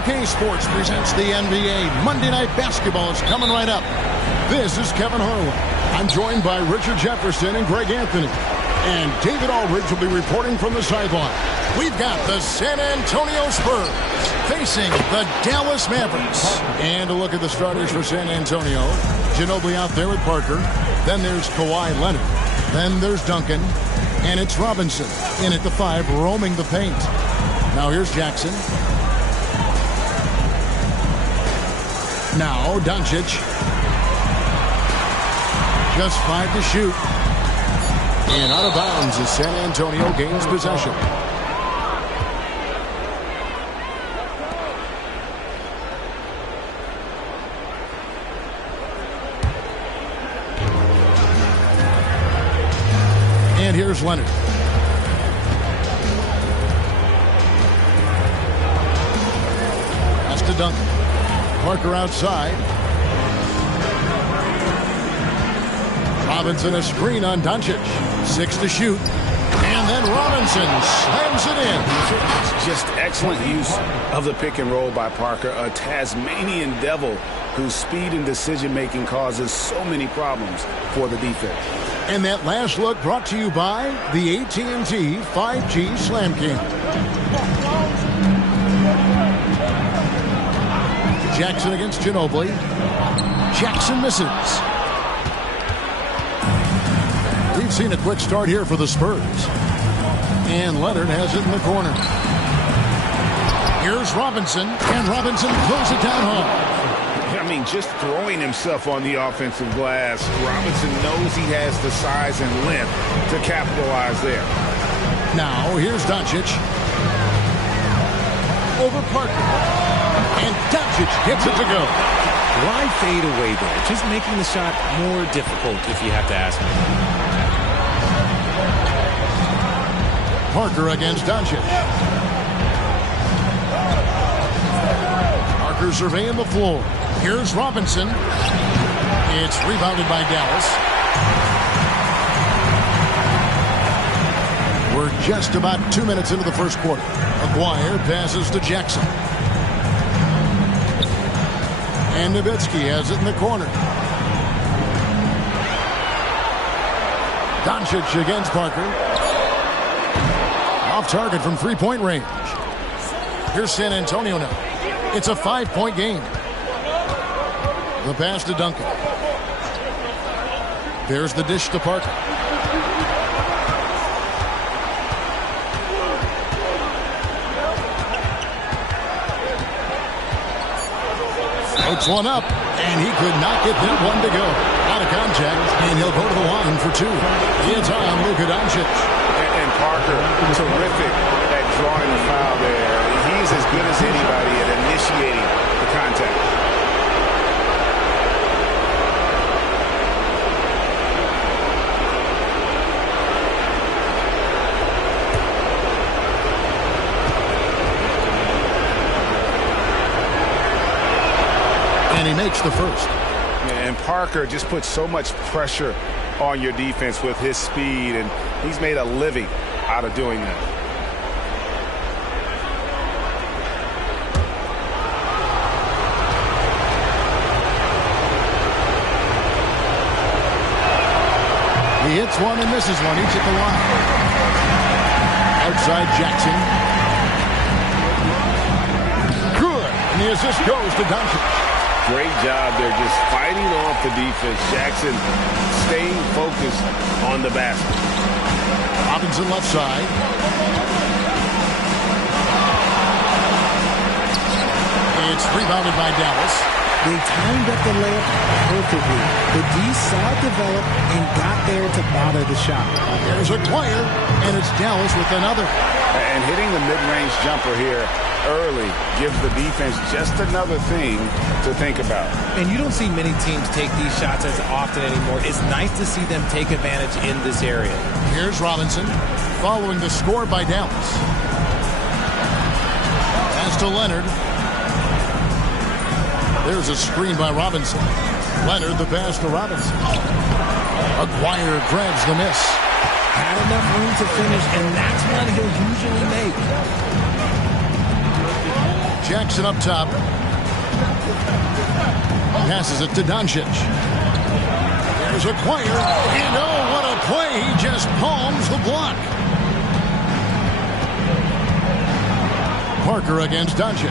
2K Sports presents the NBA. Monday Night Basketball is coming right up. This is Kevin Harlan. I'm joined by Richard Jefferson and Greg Anthony. And David Aldridge will be reporting from the sideline. We've got the San Antonio Spurs facing the Dallas Mavericks. And a look at the starters for San Antonio. Ginobili out there with Parker. Then there's Kawhi Leonard. Then there's Duncan. And it's Robinson in at the 5, roaming the paint. Now here's Jackson. Now Doncic. Just 5 to shoot. And out of bounds as San Antonio gains possession. And here's Leonard. Pass to Duncan. Parker outside. Robinson a screen on Doncic. 6 to shoot. And then Robinson slams it in. Just excellent use of the pick and roll by Parker. A Tasmanian devil whose speed and decision-making causes so many problems for the defense. And that last look brought to you by the AT&T 5G Slam King. Jackson against Ginobili. Jackson misses. We've seen a quick start here for the Spurs. And Leonard has it in the corner. Here's Robinson. And Robinson throws it down hard. I mean, just throwing himself on the offensive glass. Robinson knows he has the size and length to capitalize there. Now, here's Doncic. Over Parker. And Doncic gets it to go. Why fade away there? Just making the shot more difficult, if you have to ask me. Parker against Doncic. Parker surveying the floor. Here's Robinson. It's rebounded by Dallas. We're just about 2 minutes into the first quarter. Maguire passes to Jackson. And Nowitzki has it in the corner. Doncic against Parker. Off target from three-point range. Here's San Antonio now. It's a 5-point game. The pass to Duncan. There's the dish to Parker. Floats one up, and he could not get that one to go. Out of contact, and he'll go to the line for 2. It's on Luka Doncic. And Parker, terrific at drawing the foul there. He's as good as anybody at initiating the contact. And he makes the first. And Parker just puts so much pressure on your defense with his speed, and he's made a living out of doing that. He hits one and misses one. Each at the line. Outside Jackson. Good. And the assist goes to Doncic. Great job there, just fighting off the defense. Jackson staying focused on the basket. Robinson left side. It's rebounded by Dallas. They timed up the layup perfectly. The D saw it develop and got there to bother the shot. There's a Dwyer, and it's Dallas with another. And hitting the mid-range jumper here early gives the defense just another thing to think about. And you don't see many teams take these shots as often anymore. It's nice to see them take advantage in this area. Here's Robinson following the score by Dallas. Pass to Leonard. There's a screen by Robinson. Leonard the pass to Robinson. Maguire grabs the miss. Had enough room to finish, and that's one he'll usually make. Jackson up top. Passes it to Doncic. There's Acquire. And oh, what a play. He just palms the block. Parker against Doncic.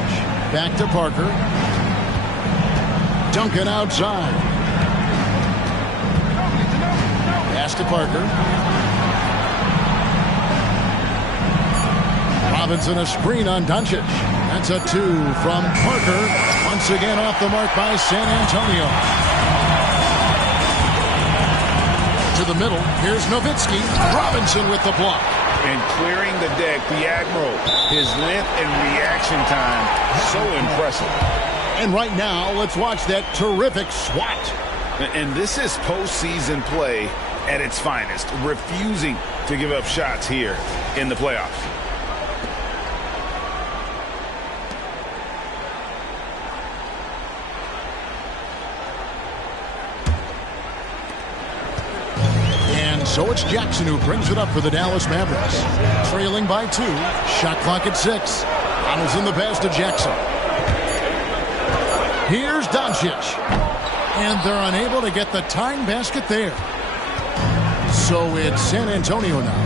Back to Parker. Duncan outside. Pass to Parker. Robinson a screen on Doncic. That's a 2 from Parker. Once again off the mark by San Antonio. To the middle. Here's Nowitzki. Robinson with the block. And clearing the deck, the Admiral. His length and reaction time, so impressive. And right now, let's watch that terrific swat. And this is postseason play at its finest. Refusing to give up shots here in the playoffs. So it's Jackson who brings it up for the Dallas Mavericks. Trailing by 2. Shot clock at 6. Donald's in the pass to Jackson. Here's Doncic. And they're unable to get the tying basket there. So it's San Antonio now.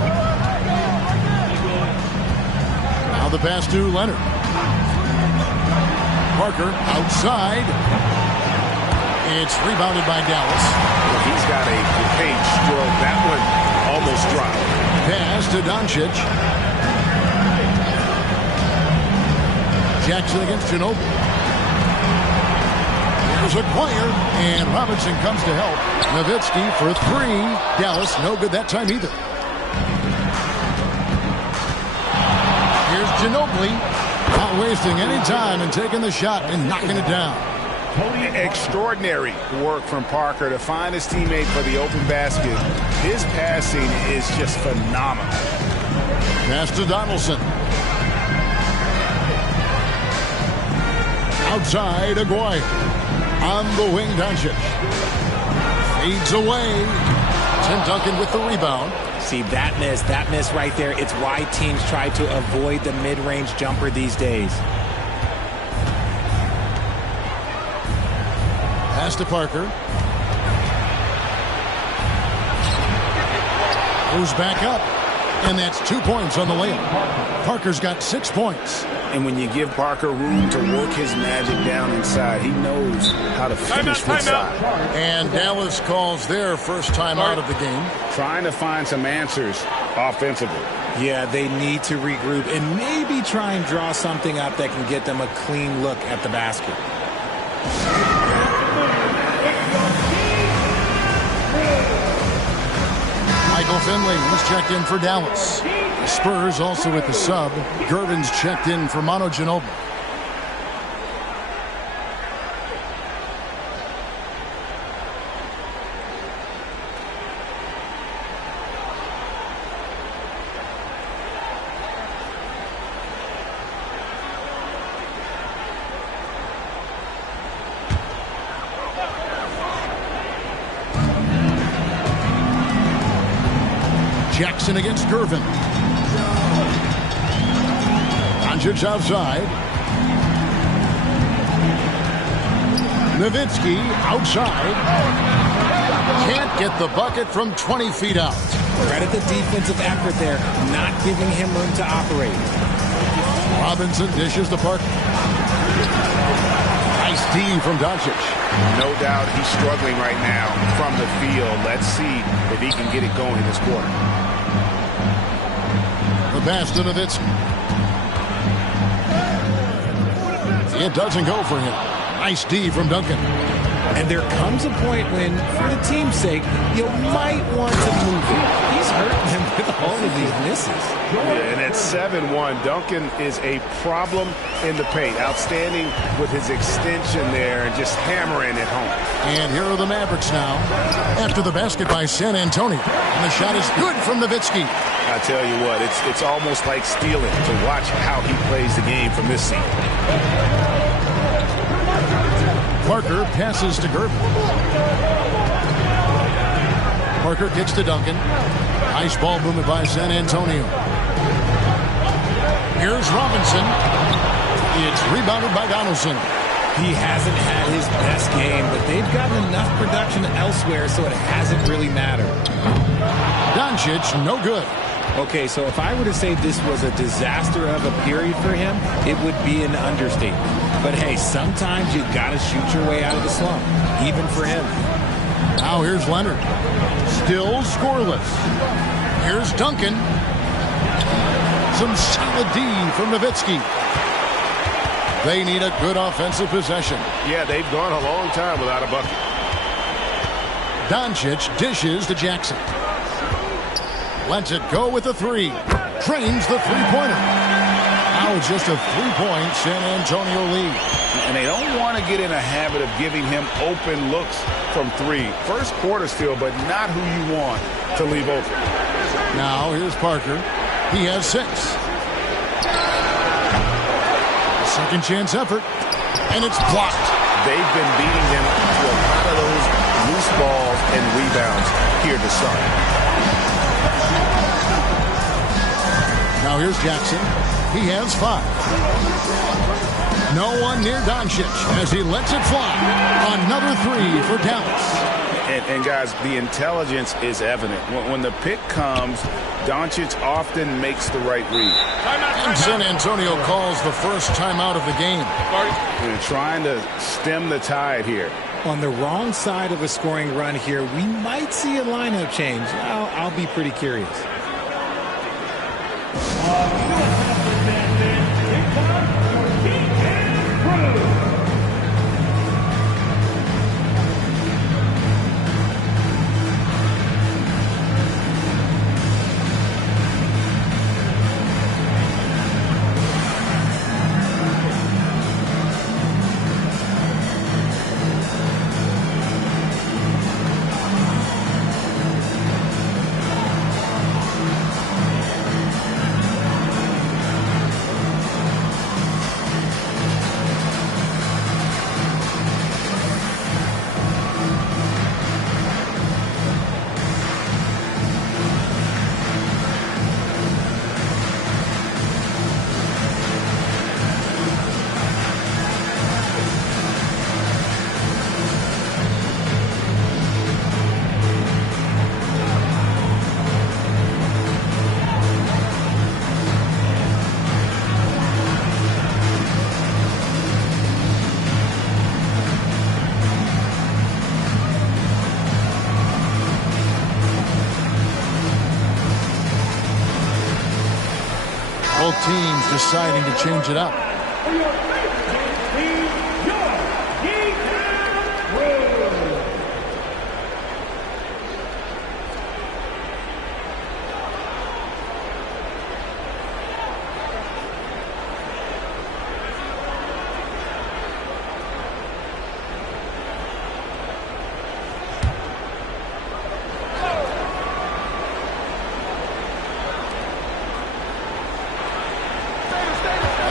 Now the pass to Leonard. Parker outside. It's rebounded by Dallas. He's got a page stroke. That one almost dropped. Pass to Doncic. Jackson against Ginobili. There's Acquire, and Robinson comes to help. Nowitzki for 3. Dallas, no good that time either. Here's Ginobili. Not wasting any time and taking the shot and knocking it down. Extraordinary work from Parker to find his teammate for the open basket. His passing is just phenomenal. Pass to Donaldson. Outside, Aguirre. On the wing, Doncic. Fades away. Tim Duncan with the rebound. See, that miss right there. It's why teams try to avoid the mid-range jumper these days. Pass to Parker. Goes back up. And that's 2 points on the layup. Parker's got 6 points. And when you give Parker room to work his magic down inside, he knows how to finish with side. And Dallas calls their first time out of the game. Trying to find some answers offensively. Yeah, they need to regroup and maybe try and draw something up that can get them a clean look at the basket. Michael Finley was checked in for Dallas. The Spurs also with the sub. Gervin's checked in for Manu Ginobili. Jackson against Gervin. Doncic outside. Nowitzki outside. Can't get the bucket from 20 feet out. Credit the defensive effort there, not giving him room to operate. Robinson dishes the Parker. Nice D from Doncic. No doubt he's struggling right now from the field. Let's see if he can get it going this quarter. The pass to Nowitzki. It doesn't go for him. Nice D from Duncan. And there comes a point when, for the team's sake, you might want to move it. He's hurting them with all of these misses. Yeah, and at 7-1, Duncan is a problem in the paint. Outstanding with his extension there and just hammering it home. And here are the Mavericks now. After the basket by San Antonio. And the shot is good from Nowitzki. I tell you what, it's almost like stealing to watch how he plays the game from this seat. Parker passes to Gervin. Parker kicks to Duncan. Nice ball movement by San Antonio. Here's Robinson. It's rebounded by Donaldson. He hasn't had his best game, but they've gotten enough production elsewhere, so it hasn't really mattered. Doncic, no good. Okay, so if I were to say this was a disaster of a period for him, it would be an understatement. But hey, sometimes you got to shoot your way out of the slump, even for him. Now here's Leonard. Still scoreless. Here's Duncan. Some solid D from Nowitzki. They need a good offensive possession. Yeah, they've gone a long time without a bucket. Doncic dishes to Jackson. Lets it go with the three. Trains the three-pointer. Now it's just a 3-point San Antonio lead. And they don't want to get in a habit of giving him open looks from three. First quarter still, but not who you want to leave open. Now here's Parker. He has 6. Second chance effort. And it's blocked. They've been beating him to a lot of those loose balls and rebounds here to start. Now here's Jackson. He has 5. No one near Doncic as he lets it fly. Another 3 for Dallas. And guys, the intelligence is evident. When the pick comes, Doncic often makes the right read. And San Antonio calls the first timeout of the game. And trying to stem the tide here. On the wrong side of a scoring run here, we might see a lineup change. I'll be pretty curious. Both teams deciding to change it up.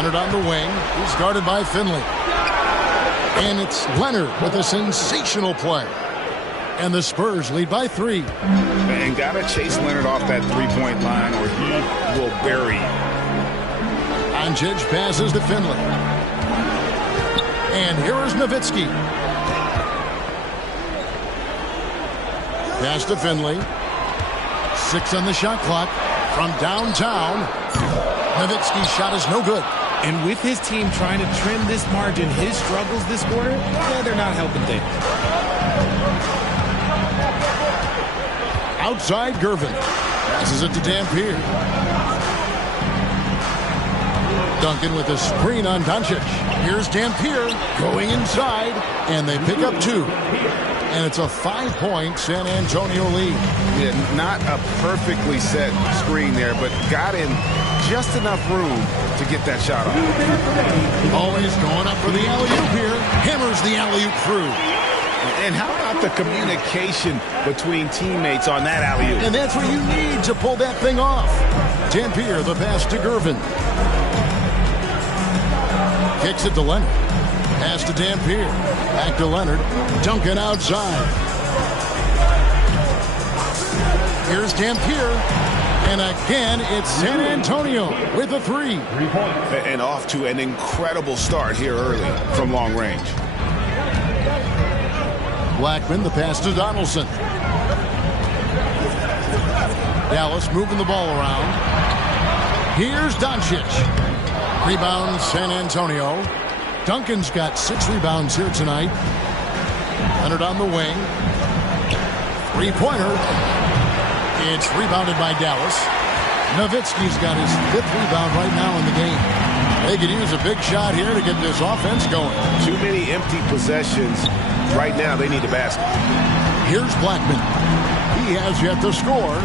Leonard on the wing. He's guarded by Finley. And it's Leonard with a sensational play. And the Spurs lead by 3. And got to chase Leonard off that three-point line or he will bury you. Doncic passes to Finley. And here is Nowitzki. Pass to Finley. 6 on the shot clock from downtown. Nowitzki's shot is no good. And with his team trying to trim this margin, his struggles this quarter, they're not helping things. Outside Gervin. Passes it to Dampier. Duncan with a screen on Doncic. Here's Dampier going inside. And they pick up 2. And it's a 5-point San Antonio lead. Yeah, not a perfectly set screen there, but got in just enough room to get that shot off. Always going up for the alley-oop here. Hammers the alley-oop through. And how about the communication between teammates on that alley-oop? And that's what you need to pull that thing off. Dampier, the pass to Gervin. Kicks it to Leonard. Pass to Dampier. Back to Leonard. Duncan outside. Here's Dampier. And again, it's San Antonio with a 3. And off to an incredible start here early from long range. Blackman, the pass to Donaldson. Dallas moving the ball around. Here's Doncic. Rebound San Antonio. Duncan's got 6 rebounds here tonight. Leonard on the wing. Three-pointer. It's rebounded by Dallas. Nowitzki's got his 5th rebound right now in the game. They could use a big shot here to get this offense going. Too many empty possessions. Right now, they need a basket. Here's Blackman. He has yet to score.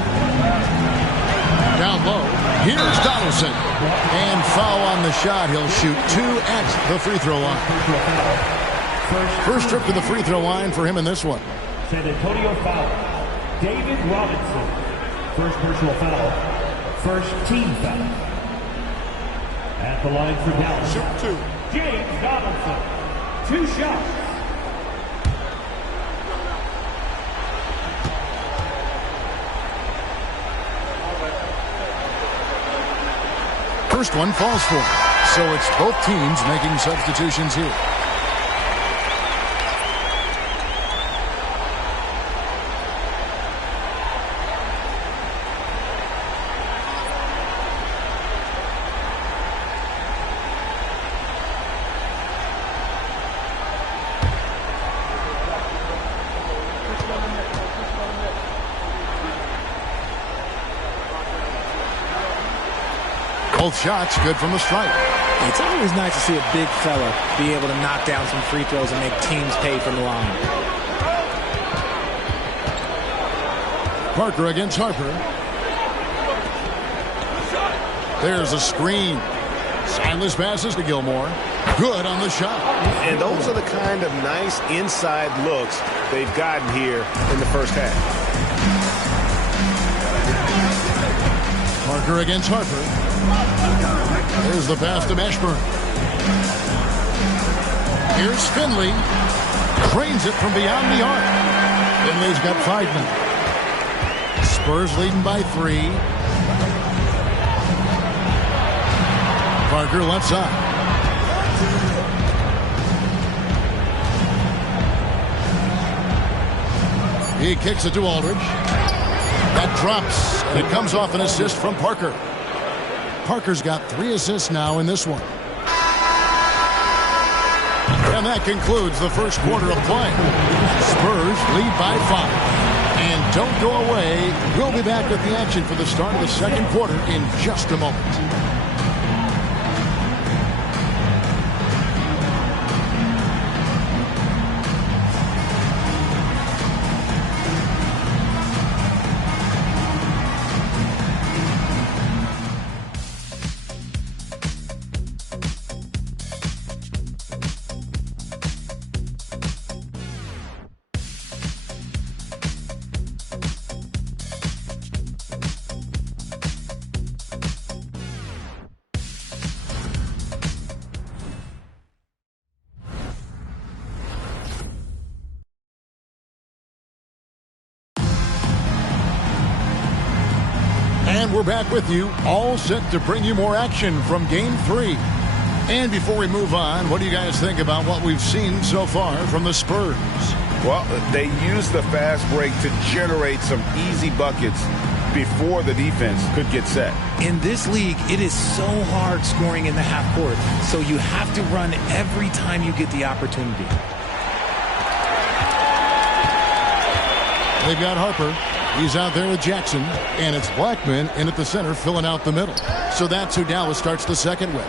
Down low. Here's Donaldson. And foul on the shot. He'll shoot 2 at the free throw line. First trip to the free throw line for him in this one. San Antonio foul. David Robinson. First personal foul. First team foul. At the line for Dallas. Shoot 2. James Donaldson. 2 shots. First one falls for him. So it's both teams making substitutions here. Both shots good from the stripe. It's always nice to see a big fella be able to knock down some free throws and make teams pay from the line. Parker against Harper. There's a screen. Silas passes to Gilmore. Good on the shot. And those are the kind of nice inside looks they've gotten here in the first half. Parker against Harper. There's the pass to Mashburn. Here's Finley. Trains it from beyond the arc. Finley's got 5 now. Spurs leading by 3. Parker left side. He kicks it to Aldridge. That drops, and it comes off an assist from Parker. Parker's got 3 assists now in this one. And that concludes the first quarter of play. Spurs lead by 5. And don't go away. We'll be back with the action for the start of the second quarter in just a moment. And we're back with you, all set to bring you more action from Game 3. And before we move on, what do you guys think about what we've seen so far from the Spurs? Well, they used the fast break to generate some easy buckets before the defense could get set. In this league, it is so hard scoring in the half court, so you have to run every time you get the opportunity. They've got Harper. He's out there with Jackson, and it's Blackman in at the center filling out the middle. So that's who Dallas starts the second with.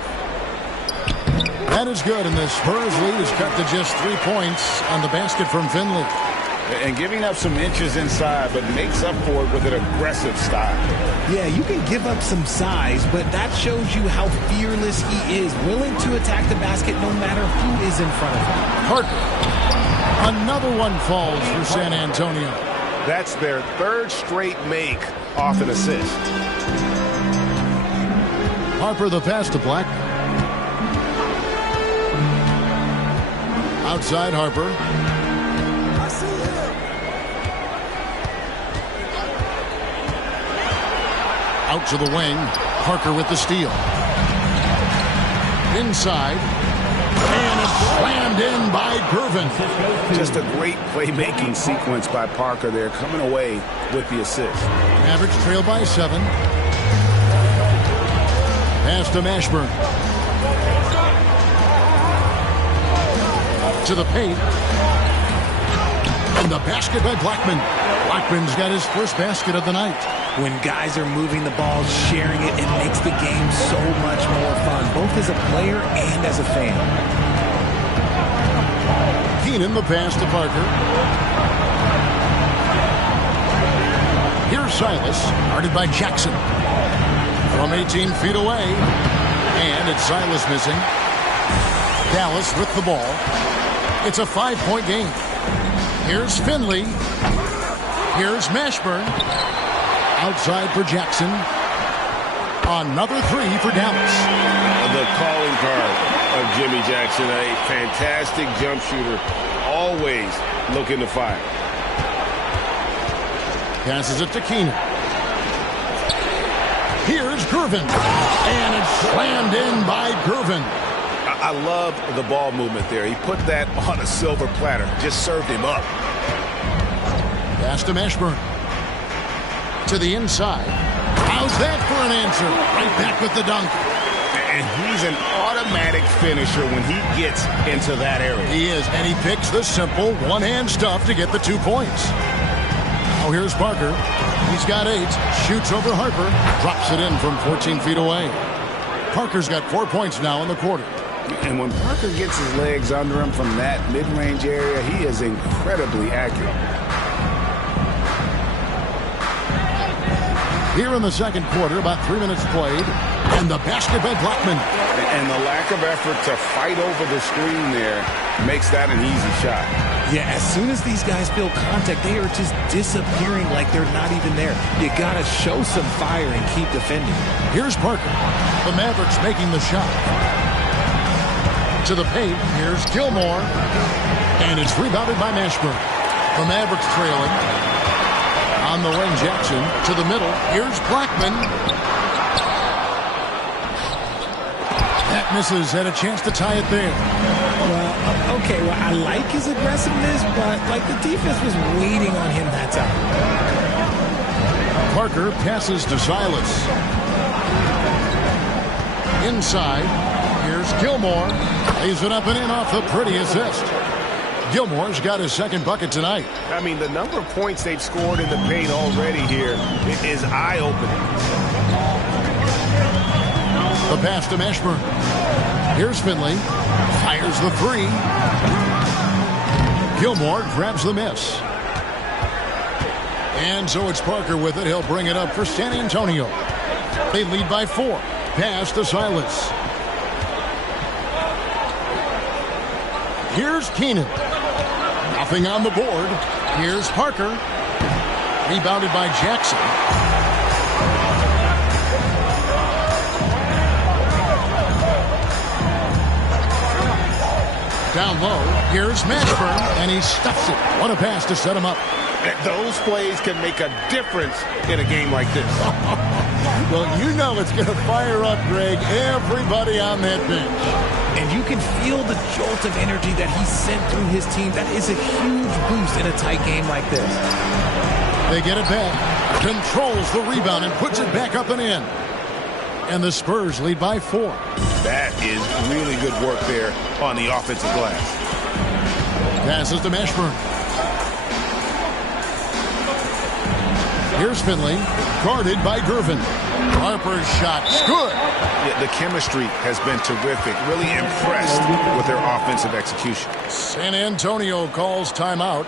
That is good, and the Spurs lead is cut to just 3 points on the basket from Finley. And giving up some inches inside, but makes up for it with an aggressive style. Yeah, you can give up some size, but that shows you how fearless he is, willing to attack the basket no matter who is in front of him. Parker. Another one falls for San Antonio. That's their 3rd straight make off an assist. Harper the pass to Black. Outside Harper. Out to the wing. Parker with the steal. Inside. And it's slammed in by Gervin. Just a great playmaking sequence by Parker there, coming away with the assist. Mavericks trail by 7. Pass to Mashburn. To the paint. And the basket by Blackman. Blackman's got his first basket of the night. When guys are moving the ball, sharing it, it makes the game so much more fun, both as a player and as a fan. Keenan, the pass to Parker. Here's Silas, guarded by Jackson. From 18 feet away. And it's Silas missing. Dallas with the ball. It's a 5-point game. Here's Finley. Here's Mashburn. Outside for Jackson. Another 3 for Dallas. The calling card of Jimmy Jackson, a fantastic jump shooter, always looking to fire. Passes it to Keenan. Here's Gervin. And it's slammed in by Gervin. I love the ball movement there. He put that on a silver platter. Just served him up. Pass to Mashburn. To the inside. How's that for an answer? Right back with the dunk. And he's an automatic finisher when he gets into that area. He is, and he picks the simple one-hand stuff to get the 2 points. Oh, here's Parker. He's got 8. Shoots over Harper. Drops it in from 14 feet away. Parker's got 4 points now in the quarter. And when Parker gets his legs under him from that mid-range area, he is incredibly accurate. Here in the second quarter, about 3 minutes played. And the basket by Blackman. And the lack of effort to fight over the screen there makes that an easy shot. Yeah, as soon as these guys feel contact, they are just disappearing like they're not even there. You got to show some fire and keep defending. Here's Parker. The Mavericks making the shot. To the paint. Here's Gilmore. And it's rebounded by Mashburn. The Mavericks trailing. On the wing, Jackson. To the middle. Here's Blackman. That misses. Had a chance to tie it there. Well, okay, well, I like his aggressiveness, but like the defense was waiting on him that time. Parker passes to Silas. Inside. Here's Gilmore. Lays it up and in off the pretty assist. Gilmore's got his second bucket tonight. I mean, the number of points they've scored in the paint already here is eye-opening. The pass to Mashburn. Here's Finley. Fires the 3. Gilmore grabs the miss. And so it's Parker with it. He'll bring it up for San Antonio. They lead by 4. Pass to Silas. Here's Keenan. Nothing on the board. Here's Parker. Rebounded by Jackson. Down low. Here's Mashburn. And he stuffs it. What a pass to set him up. Those plays can make a difference in a game like this. Well, you know it's going to fire up, Greg, everybody on that bench. And you can feel the jolt of energy that he sent through his team. That is a huge boost in a tight game like this. They get it back. Controls the rebound and puts it back up and in. And the Spurs lead by 4. That is really good work there on the offensive glass. Passes to Mashburn. Here's Finley, guarded by Gervin. Harper's shot's good. Yeah, the chemistry has been terrific. Really impressed with their offensive execution. San Antonio calls timeout.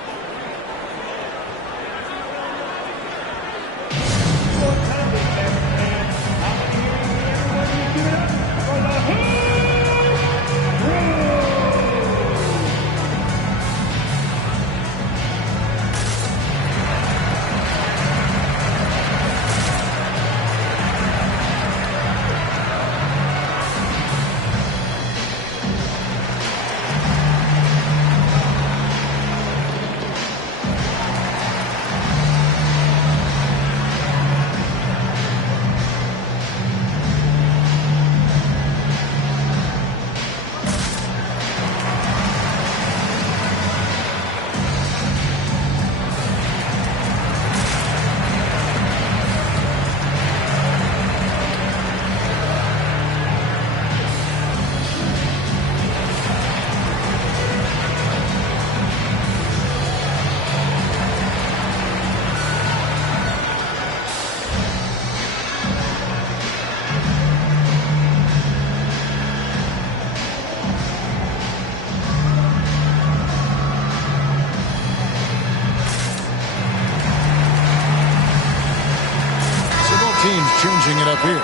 changing it up here.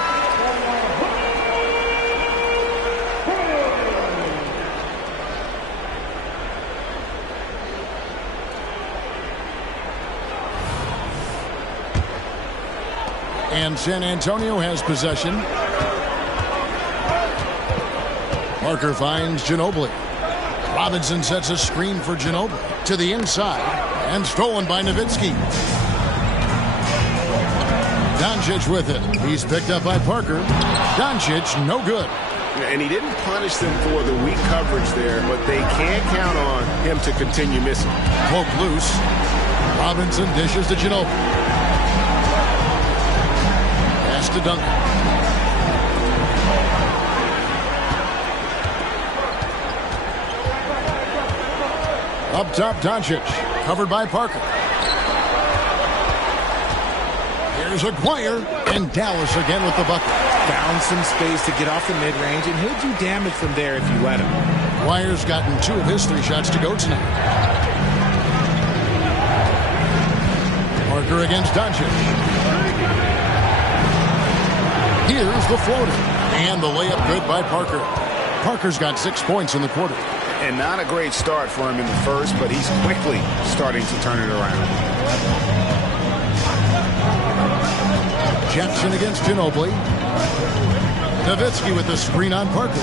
And San Antonio has possession. Parker finds Ginobili. Robinson sets a screen for Ginobili to the inside and stolen by Nowitzki. Doncic with it. He's picked up by Parker. Doncic, no good. And he didn't punish them for the weak coverage there, but they can't count on him to continue missing. Poke loose. Robinson dishes to Ginobili. Pass to Duncan. Up top, Doncic. Covered by Parker. Here's Aguirre, and Dallas again with the bucket. Found some space to get off the mid-range, and he'll do damage from there if you let him. Aguirre's gotten 2 of his 3 shots to go tonight. Parker against Doncic. Here's the floater, and the layup good by Parker. Parker's got 6 points in the quarter. And not a great start for him in the first, but he's quickly starting to turn it around. Jackson against Ginobili. Nowitzki with the screen on Parker.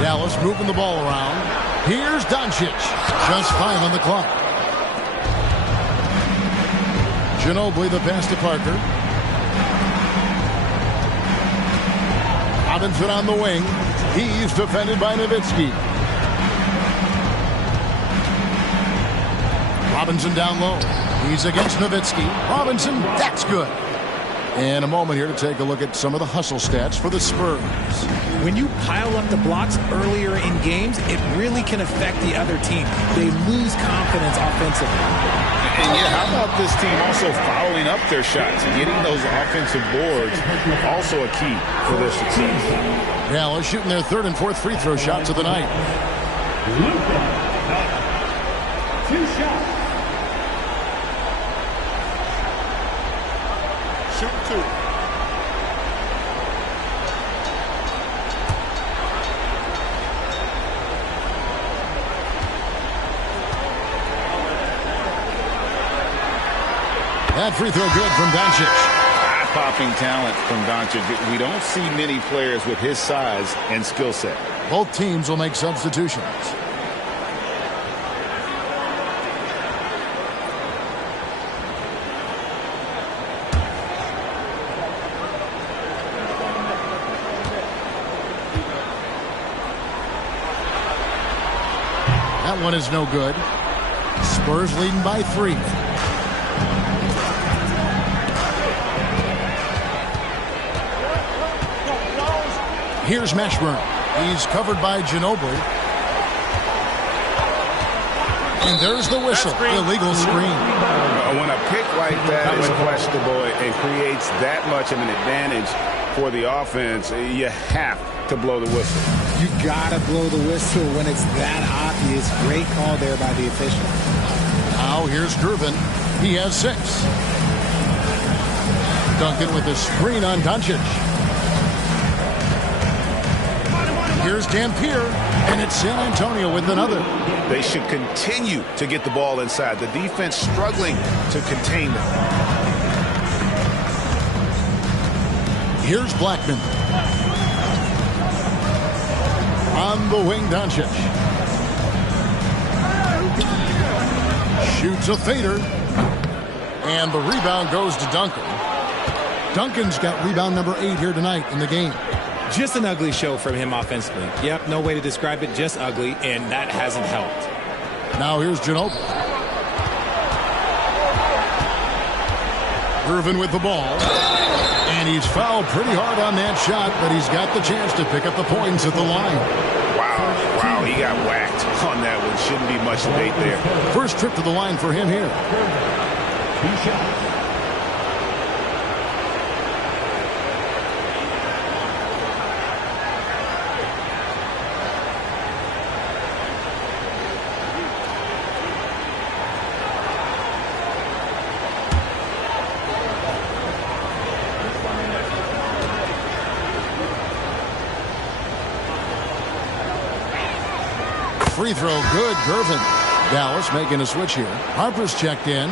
Dallas moving the ball around. Here's Doncic. Just 5 on the clock. Ginobili the pass to Parker. Robinson on the wing. He's defended by Nowitzki. Robinson down low. He's against Nowitzki. Robinson, that's good. And a moment here to take a look at some of the hustle stats for the Spurs. When you pile up the blocks earlier in games, it really can affect the other team. They lose confidence offensively. And yeah, how about this team also following up their shots and getting those offensive boards, also a key for their success. Dallas shooting their 3rd and 4th free throw shots of the night. Luka, 2 shots. Shoot 2. That free throw good from Doncic. Eye-popping talent from Doncic. We don't see many players with his size and skill set. Both teams will make substitutions. That one is no good. Spurs leading by 3. Here's Mashburn. He's covered by Ginobili. And there's the whistle. Illegal screen. When a pick like that is questionable and creates that much of an advantage for the offense, you have to blow the whistle. You gotta blow the whistle when it's that obvious. Great call there by the official. Now here's Gervin. He has 6. Duncan with the screen on Doncic. Here's Dampier, and it's San Antonio with another. They should continue to get the ball inside. The defense struggling to contain them. Here's Blackman. On the wing, Doncic. Shoots a fader. And the rebound goes to Duncan. Duncan's got rebound number 8 here tonight in the game. Just an ugly show from him offensively. Yep, no way to describe it, just ugly, and that hasn't helped. Now here's Ginobili. Irvin with the ball. And he's fouled pretty hard on that shot, but he's got the chance to pick up the points at the line. Wow, he got whacked on that one. Shouldn't be much debate there. First trip to the line for him here. 2 shots. free throw, good. Gervin. Dallas making a switch here. Harper's checked in.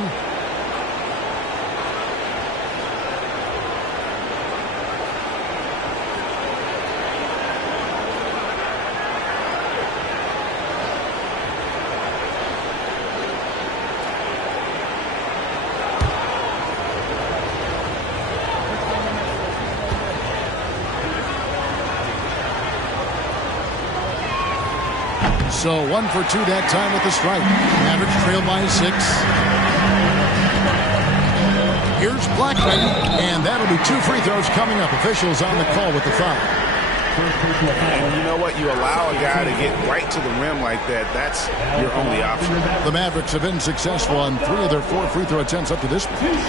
So 1 for 2 that time with the strike. Mavericks trail by 6. Here's Blackman, and that'll be 2 free throws coming up. Officials on the call with the foul. And you know what? You allow a guy to get right to the rim like that. That's your only option. The Mavericks have been successful on 3 of their 4 free throw attempts up to this point.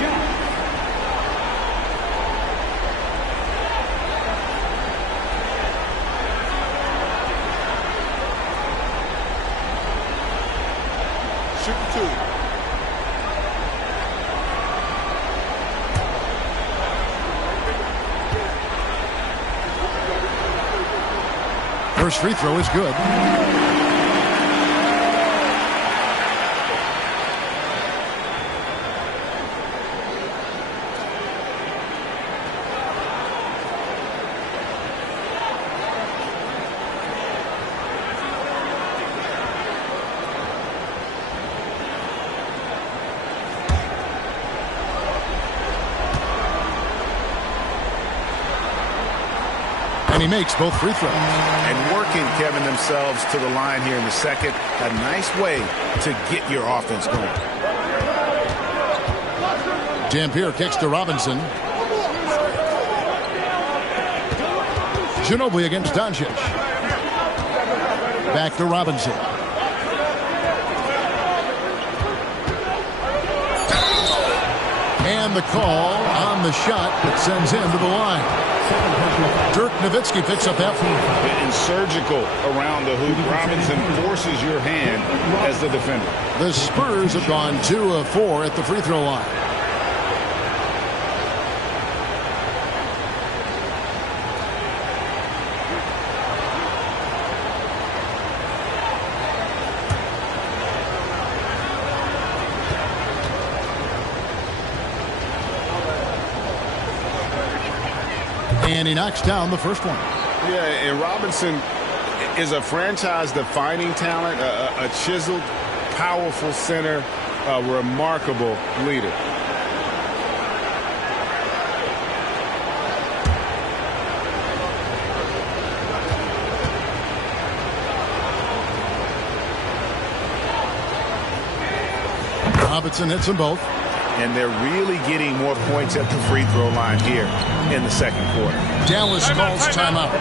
First free throw is good. And he makes both free throws. And working, Kevin, themselves to the line here in the second. A nice way to get your offense going. Dampier kicks to Robinson. Ginobili against Doncic. Back to Robinson. And the call on the shot that sends him to the line. Dirk Nowitzki picks up that one. And surgical around the hoop. Robinson forces your hand as the defender. The Spurs have gone 2 of 4 at the free throw line. And he knocks down the first one. Yeah, and Robinson is a franchise-defining talent, a chiseled, powerful center, a remarkable leader. Robinson hits them both. And they're really getting more points at the free throw line here in the second quarter. Dallas calls timeout.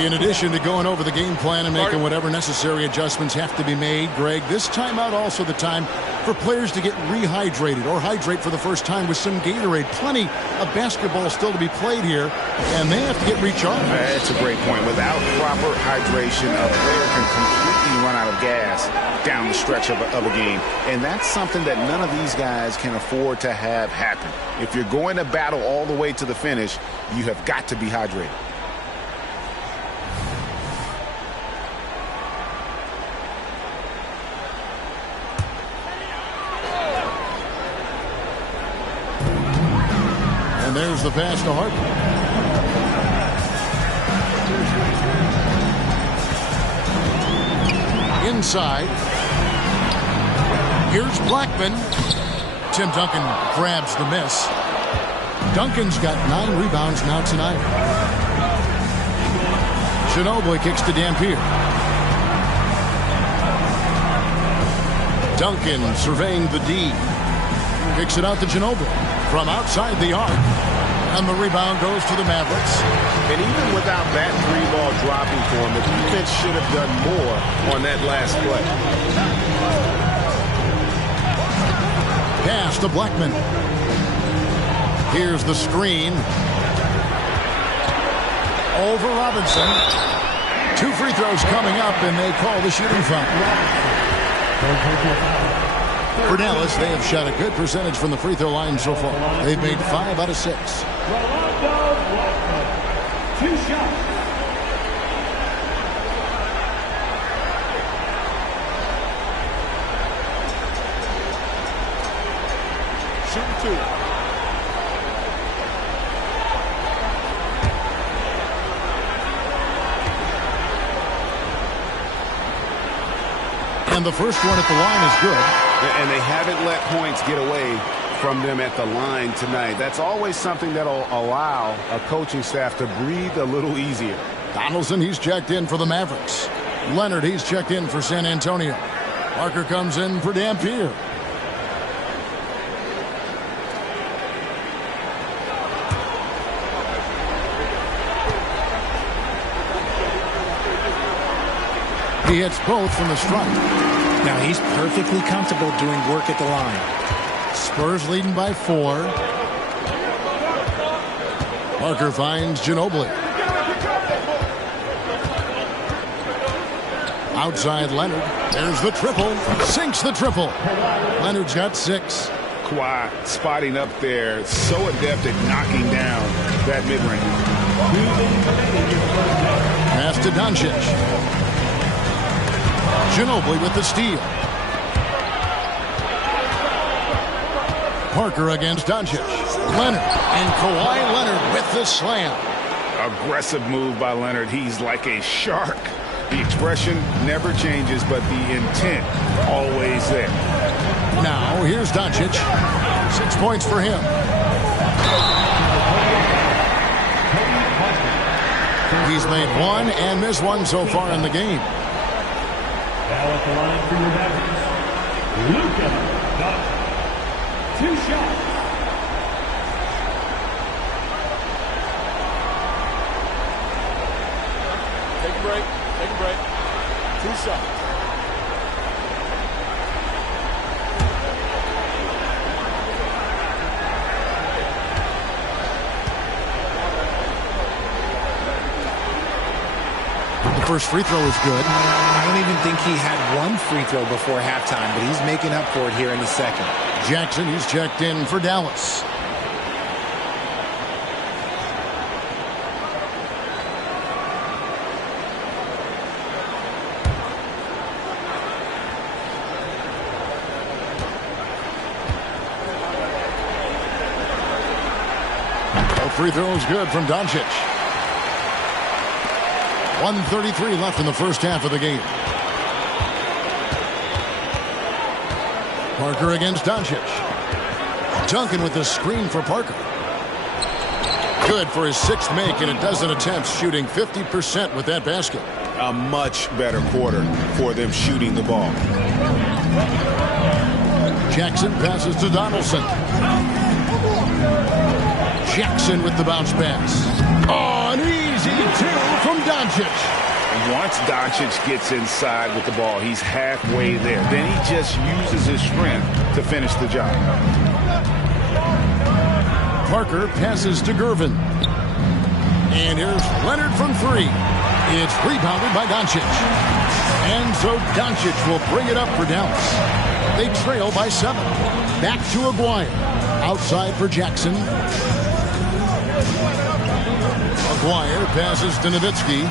In addition to going over the game plan and making whatever necessary adjustments have to be made, Greg, this timeout also the time for players to get rehydrated or hydrate for the first time with some Gatorade. Plenty of basketball still to be played here, and they have to get recharged. That's a great point. Without proper hydration, a player can completely run out of gas down the stretch of a game. And that's something that none of these guys can afford to have happen. If you're going to battle all the way to the finish, you have got to be hydrated. And there's the pass to Harper. Inside. Here's Blackman. Tim Duncan grabs the miss. Duncan's got 9 rebounds now tonight. Ginobili kicks to Dampier. Duncan surveying the D. Kicks it out to Ginobili from outside the arc. And the rebound goes to the Mavericks. And even without that 3-ball dropping for him, the defense should have done more on that last play. Pass to Blackman. Here's the screen. Over Robinson. 2 free throws coming up, and they call the shooting foul. For Dallas, they have shot a good percentage from the free throw line so far. They've made 5 out of 6. 2 shots. 2. And the first one at the line is good. And they haven't let points get away from them at the line tonight. That's always something that'll allow a coaching staff to breathe a little easier. Donaldson, he's checked in for the Mavericks. Leonard, he's checked in for San Antonio. Parker comes in for Dampier. He hits both from the stripe. Now he's perfectly comfortable doing work at the line. Spurs leading by 4. Parker finds Ginobili. Outside Leonard. There's the triple. Sinks the triple. Leonard's got 6. Kawhi spotting up there, so adept at knocking down that mid-range. Pass to Doncic. Ginobili with the steal. Parker against Doncic. Leonard and Kawhi Leonard with the slam. Aggressive move by Leonard. He's like a shark. The expression never changes, but the intent always there. Now here's Doncic. 6 points for him. He's made 1 and missed 1 so far in the game. Now at the line for your Mavericks, Luka Doncic. 2 shots. Take a break. Take a break. 2 shots. The first free throw is good. I don't even think he had 1 free throw before halftime, but he's making up for it here in the second. Jackson, he's checked in for Dallas. Both free throws good from Doncic. 1:33 left in the first half of the game. Parker against Doncic. Duncan with the screen for Parker. Good for his 6th make in a dozen attempts, shooting 50% with that basket. A much better quarter for them shooting the ball. Jackson passes to Donaldson. Jackson with the bounce pass. Oh, an easy 2 from Doncic. Once Doncic gets inside with the ball, he's halfway there. Then he just uses his strength to finish the job. Parker passes to Gervin. And here's Leonard from 3. It's rebounded by Doncic. And so Doncic will bring it up for Dallas. They trail by 7. Back to Aguirre. Outside for Jackson. Aguirre passes to Nowitzki.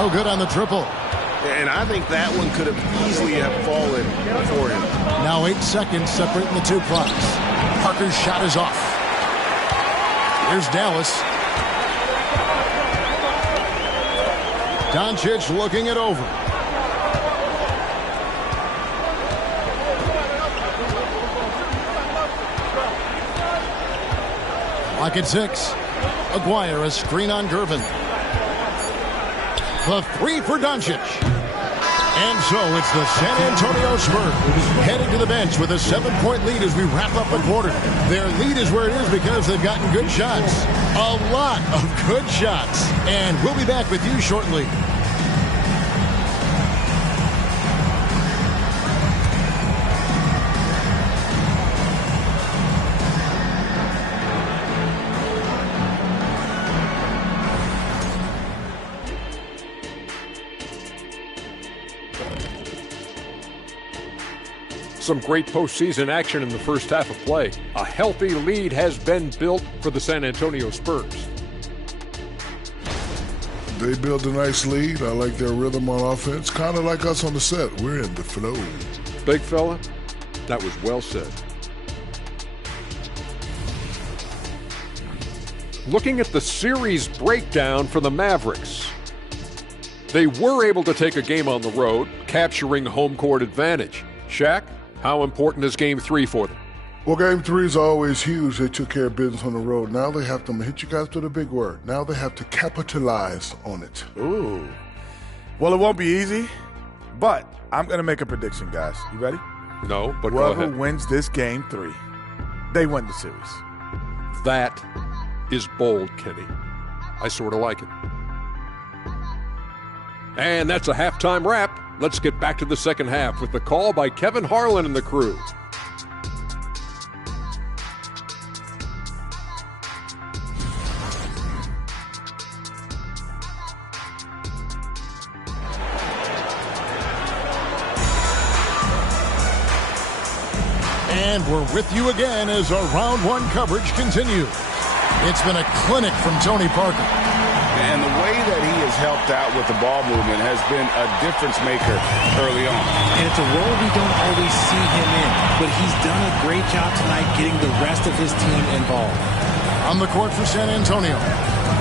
Oh, good on the triple. And I think that one could have easily have fallen for him. Now 8 seconds separating the 2 clocks. Parker's shot is off. Here's Dallas. Doncic looking it over. Clock at 6. Aguirre, a screen on Gervin. The 3 for Doncic. And so it's the San Antonio Spurs heading to the bench with a 7-point lead as we wrap up the quarter. Their lead is where it is because they've gotten good shots. A lot of good shots. And we'll be back with you shortly. Some great postseason action in the first half of play. A healthy lead has been built for the San Antonio Spurs. They built a nice lead. I like their rhythm on offense. Kind of like us on the set. We're in the flow. Big fella, that was well said. Looking at the series breakdown for the Mavericks. They were able to take a game on the road, capturing home court advantage. Shaq, how important is Game 3 for them? Well, Game 3 is always huge. They took care of business on the road. Now they have to hit you guys with a big word. Now they have to capitalize on it. Ooh. Well, it won't be easy, but I'm going to make a prediction, guys. You ready? No, but whoever go ahead. wins this Game 3, they win the series. That is bold, Kenny. I sort of like it. And that's a halftime wrap. Let's get back to the second half with the call by Kevin Harlan and the crew. And we're with you again as our round one coverage continues. It's been a clinic from Tony Parker. And the way that he has helped out with the ball movement has been a difference maker early on. And it's a role we don't always see him in, but he's done a great job tonight getting the rest of his team involved. On the court for San Antonio,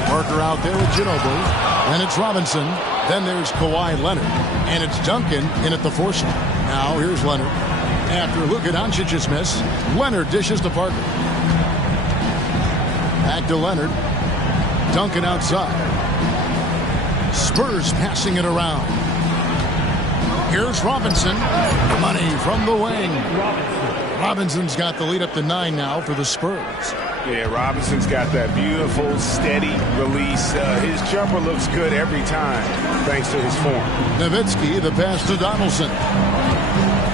Parker out there with Ginobili. Then it's Robinson. Then there's Kawhi Leonard. And it's Duncan in at the four slot. Now here's Leonard. After Luka Doncic's miss, Leonard dishes to Parker. Back to Leonard. Duncan outside. Spurs passing it around. Here's Robinson. Money from the wing. Robinson's got the lead up to 9 now for the Spurs. Yeah, Robinson's got that beautiful, steady release. His jumper looks good every time, thanks to his form. Nowitzki, the pass to Donaldson.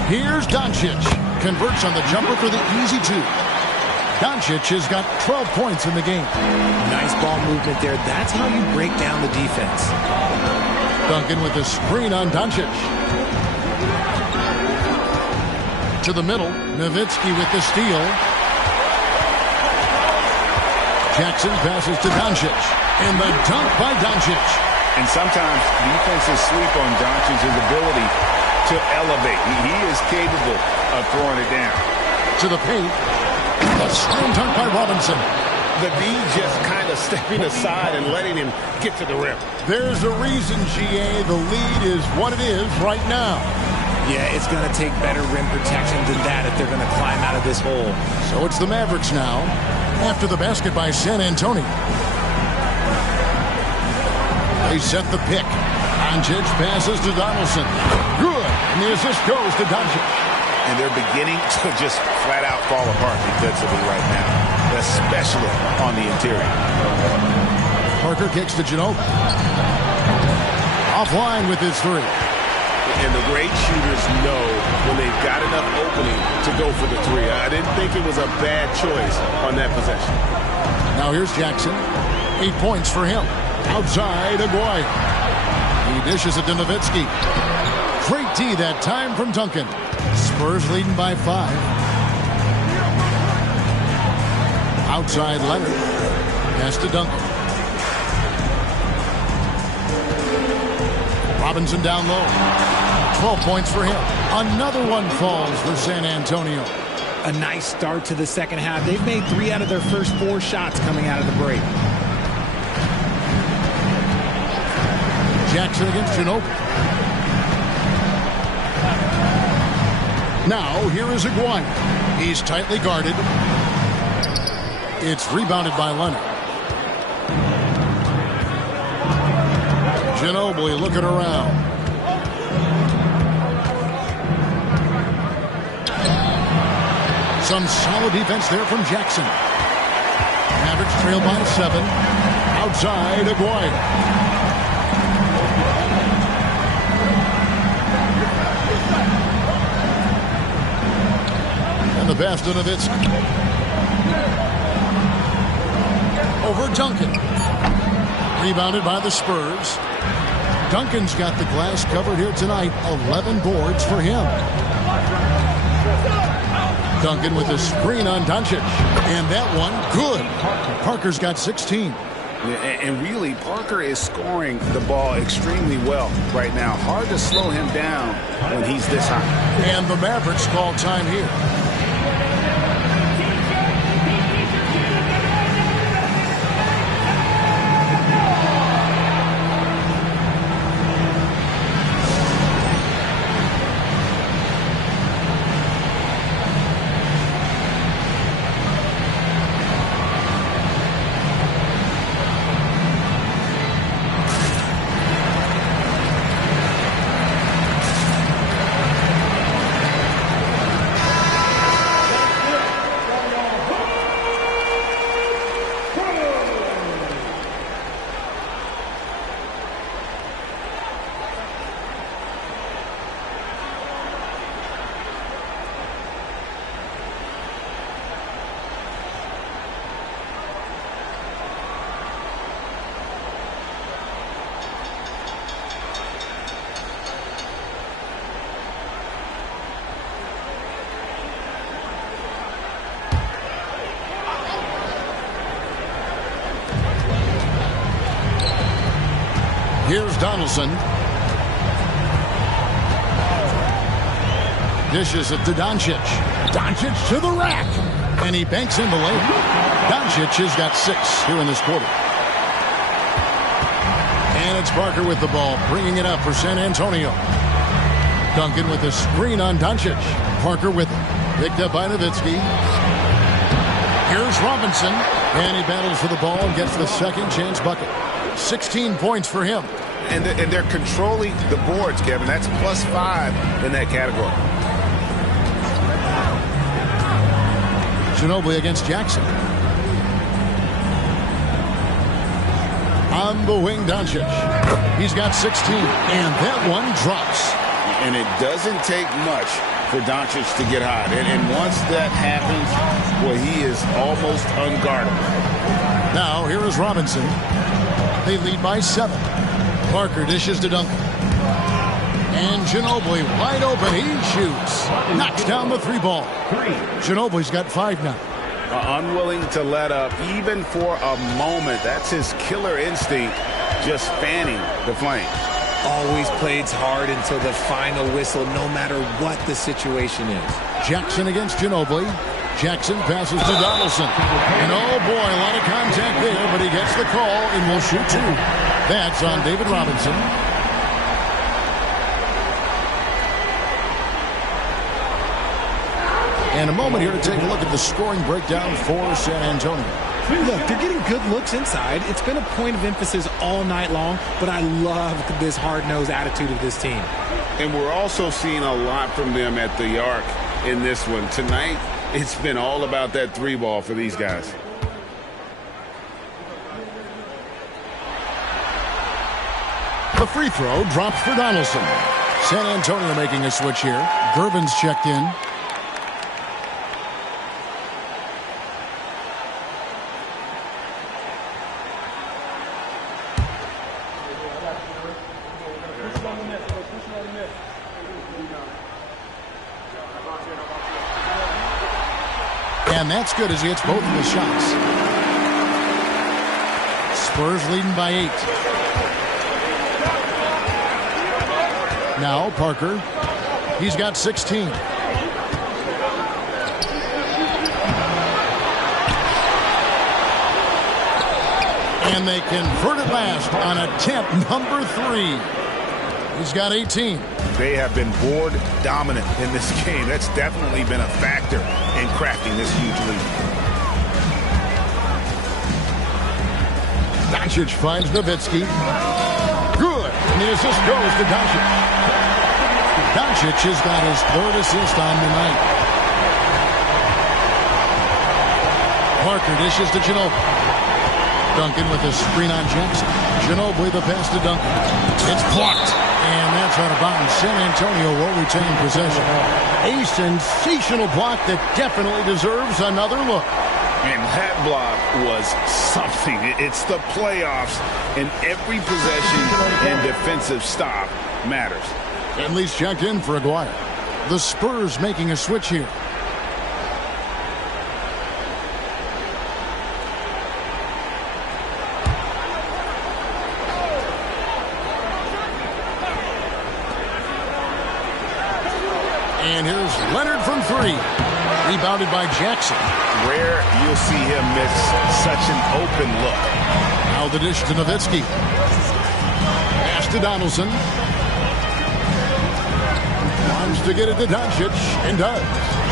Here's Doncic. Converts on the jumper for the easy 2. Doncic has got 12 points in the game. Nice ball movement there. That's how you break down the defense. Duncan with the screen on Doncic. To the middle. Nowitzki with the steal. Jackson passes to Doncic. And the dunk by Doncic. And sometimes defenses sleep on Doncic's ability to elevate. He is capable of throwing it down. To the paint. A slam dunk by Robinson. The D just kind of stepping aside and letting him get to the rim. There's a reason, GA, the lead is what it is right now. Yeah, it's going to take better rim protection than that if they're going to climb out of this hole. So it's the Mavericks now, after the basket by San Antonio. They set the pick. Doncic passes to Donaldson. Good. And the assist goes to Doncic. And they're beginning to just flat out fall apart defensively right now, especially on the interior. Parker kicks to Ginobili. Offline with his 3. And the great shooters know when they've got enough opening to go for the 3. I didn't think it was a bad choice on that possession. Now here's Jackson. 8 points for him. Outside, Aguirre. He dishes it to Nowitzki. Great D that time from Duncan. Spurs leading by 5. Outside Leonard. Pass to Duncan. Robinson down low. 12 points for him. Another one falls for San Antonio. A nice start to the second half. They've made 3 out of their first 4 shots coming out of the break. Jackson against Ginobili. Now, here is Aguirre. He's tightly guarded. It's rebounded by Leonard. Ginobili looking around. Some solid defense there from Jackson. Mavericks trail by 7. Outside, Aguirre. And the pass to Nowitzki. Over Duncan. Rebounded by the Spurs. Duncan's got the glass covered here tonight. 11 boards for him. Duncan with a screen on Doncic. And that one, good. Parker's got 16. And really, Parker is scoring the ball extremely well right now. Hard to slow him down when he's this high. And the Mavericks call time here. Here's Donaldson. Dishes it to Doncic. Doncic to the rack. And he banks in the layup. Doncic has got 6 here in this quarter. And it's Parker with the ball, bringing it up for San Antonio. Duncan with the screen on Doncic. Parker with it. Picked up by Nowitzki. Here's Robinson. And he battles for the ball and gets the second chance bucket. 16 points for him. And they're controlling the boards, Kevin. That's +5 in that category. Ginobili against Jackson. On the wing, Doncic. He's got 16, and that one drops. And it doesn't take much for Doncic to get hot. And once that happens, well, he is almost unguardable. Now, here is Robinson. They lead by 7. Parker dishes to Duncan. And Ginobili wide open. He shoots. Knocks down the 3 ball. Ginobili's got 5 now. Unwilling to let up even for a moment. That's his killer instinct, just fanning the flame. Always plays hard until the final whistle, no matter what the situation is. Jackson against Ginobili. Jackson passes to Donaldson. And oh boy, a lot of contact there, but he gets the call and will shoot 2. That's on David Robinson. And a moment here to take a look at the scoring breakdown for San Antonio. Look, they're getting good looks inside. It's been a point of emphasis all night long, but I love this hard-nosed attitude of this team. And we're also seeing a lot from them at the arc in this one. Tonight, it's been all about that 3 ball for these guys. The free throw drops for Donaldson. San Antonio making a switch here. Gervin's checked in. And that's good as he hits both of his shots. Spurs leading by 8. Now Parker. He's got 16. And they convert it last on attempt number 3. He's got 18. They have been board dominant in this game. That's definitely been a factor in cracking this huge lead. Doncic finds Nowitzki. Good. And the assist goes to Doncic. Doncic has got his 3rd assist on the night. Parker dishes to Ginobili. Duncan with a screen on Jackson. Ginobili the pass to Duncan. It's blocked. And that's out of bounds. San Antonio will retain possession. A sensational block that definitely deserves another look. And that block was something. It's the playoffs, and every possession and defensive stop matters. At least checked in for Aguirre. The Spurs making a switch here. And here's Leonard from 3. Rebounded by Jackson. Rare you'll see him miss such an open look. Now the dish to Nowitzki. Pass to Donaldson. Wants to get it to Doncic, and does.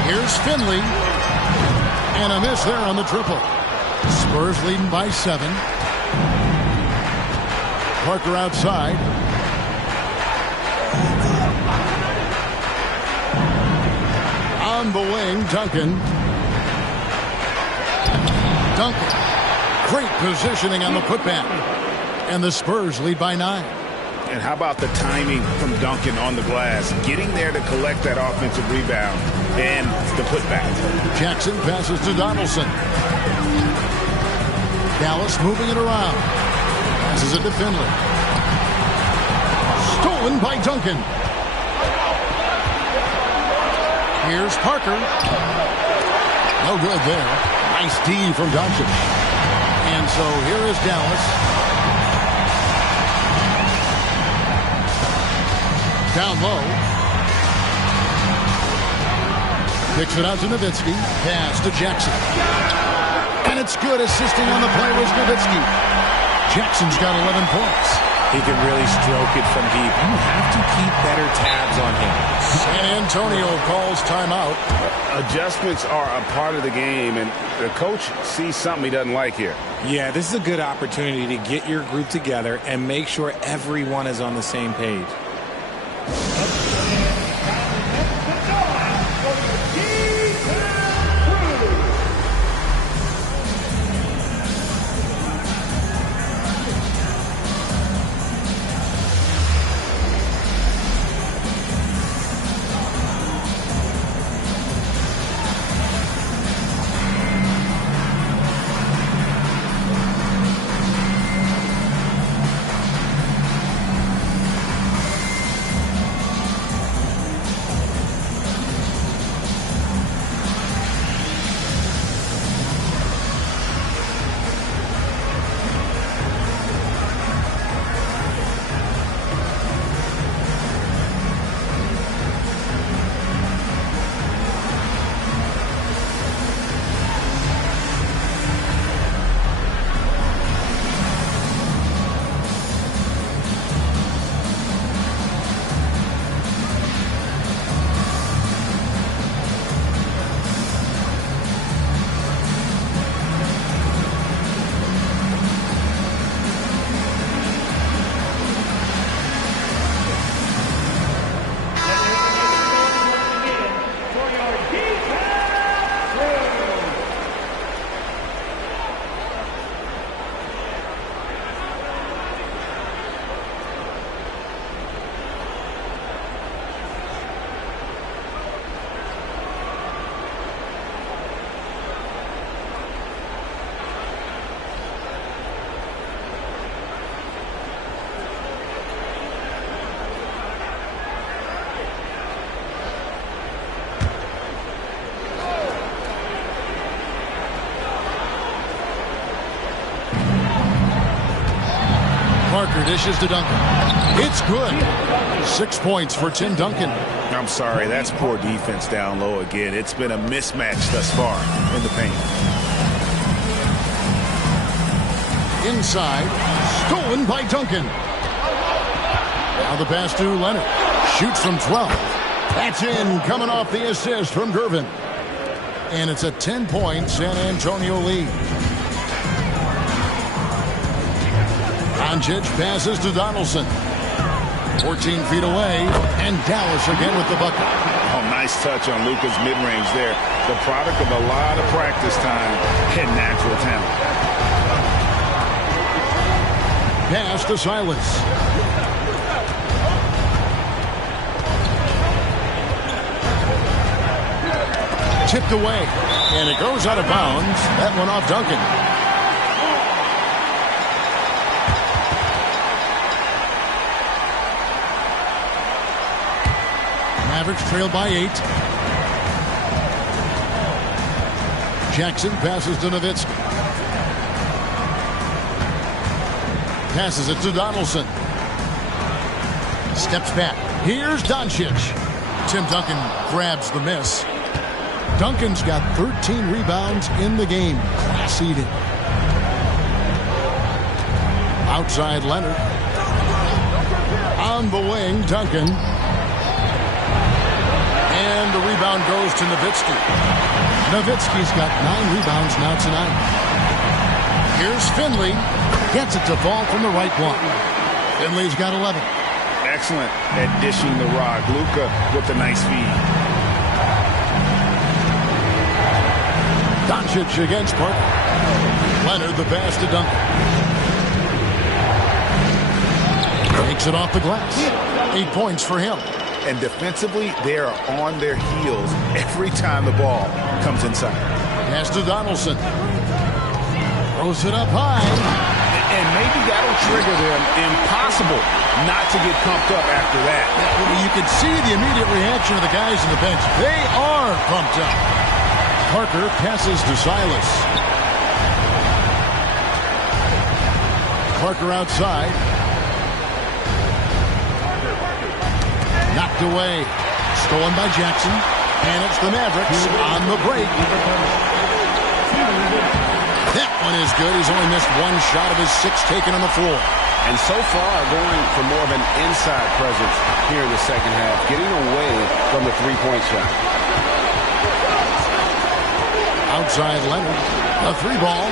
Here's Finley. And a miss there on the triple. Spurs leading by 7. Parker outside. On the wing, Duncan. Great positioning on the putback. And the Spurs lead by 9. And how about the timing from Duncan on the glass? Getting there to collect that offensive rebound and the putback. Jackson passes to Donaldson. Dallas moving it around. Passes it to Finley. Stolen by Duncan. Here's Parker. No good there. Nice D from Doncic. And so here is Dallas. Down low. Kicks it out to Nowitzki. Pass to Jackson. And it's good. Assisting on the play was Nowitzki. Jackson's got 11 points. He can really stroke it from deep. You have to keep better tabs on him. San Antonio calls timeout. Adjustments are a part of the game, and the coach sees something he doesn't like here. Yeah, this is a good opportunity to get your group together and make sure everyone is on the same page. Parker dishes to Duncan. It's good. 6 points for Tim Duncan. I'm sorry, that's poor defense down low again. It's been a mismatch thus far in the paint. Inside, stolen by Duncan. Now the pass to Leonard. Shoots from 12. That's in, coming off the assist from Gervin. And it's a 10-point San Antonio lead. Doncic passes to Donaldson. 14 feet away, and Dallas again with the bucket. Oh, nice touch on Luka's mid-range there. The product of a lot of practice time and natural talent. Pass to Silas. Tipped away, and it goes out of bounds. That one off Duncan. Mavericks trail by 8. Jackson passes to Nowitzki. Passes it to Donaldson. Steps back. Here's Doncic. Tim Duncan grabs the miss. Duncan's got 13 rebounds in the game. Class eating. Outside Leonard. On the wing, Duncan. And the rebound goes to Nowitzki. Nowitzki's got 9 rebounds now tonight. Here's Finley. Gets it to fall from the right block. Finley's got 11. Excellent at dishing the rock. Luka with a nice feed. Doncic against Parker. Leonard the pass to Duncan. Takes it off the glass. 8 points for him. And defensively, they are on their heels every time the ball comes inside. Pass to Donaldson. Throws it up high. And maybe that'll trigger them. Impossible not to get pumped up after that. You can see the immediate reaction of the guys on the bench. They are pumped up. Parker passes to Silas. Parker outside. Knocked away. Stolen by Jackson. And it's the Mavericks on the break. That one is good. He's only missed one shot of his 6 taken on the floor. And so far, going for more of an inside presence here in the second half, getting away from the three-point shot. Outside Leonard. A 3-ball.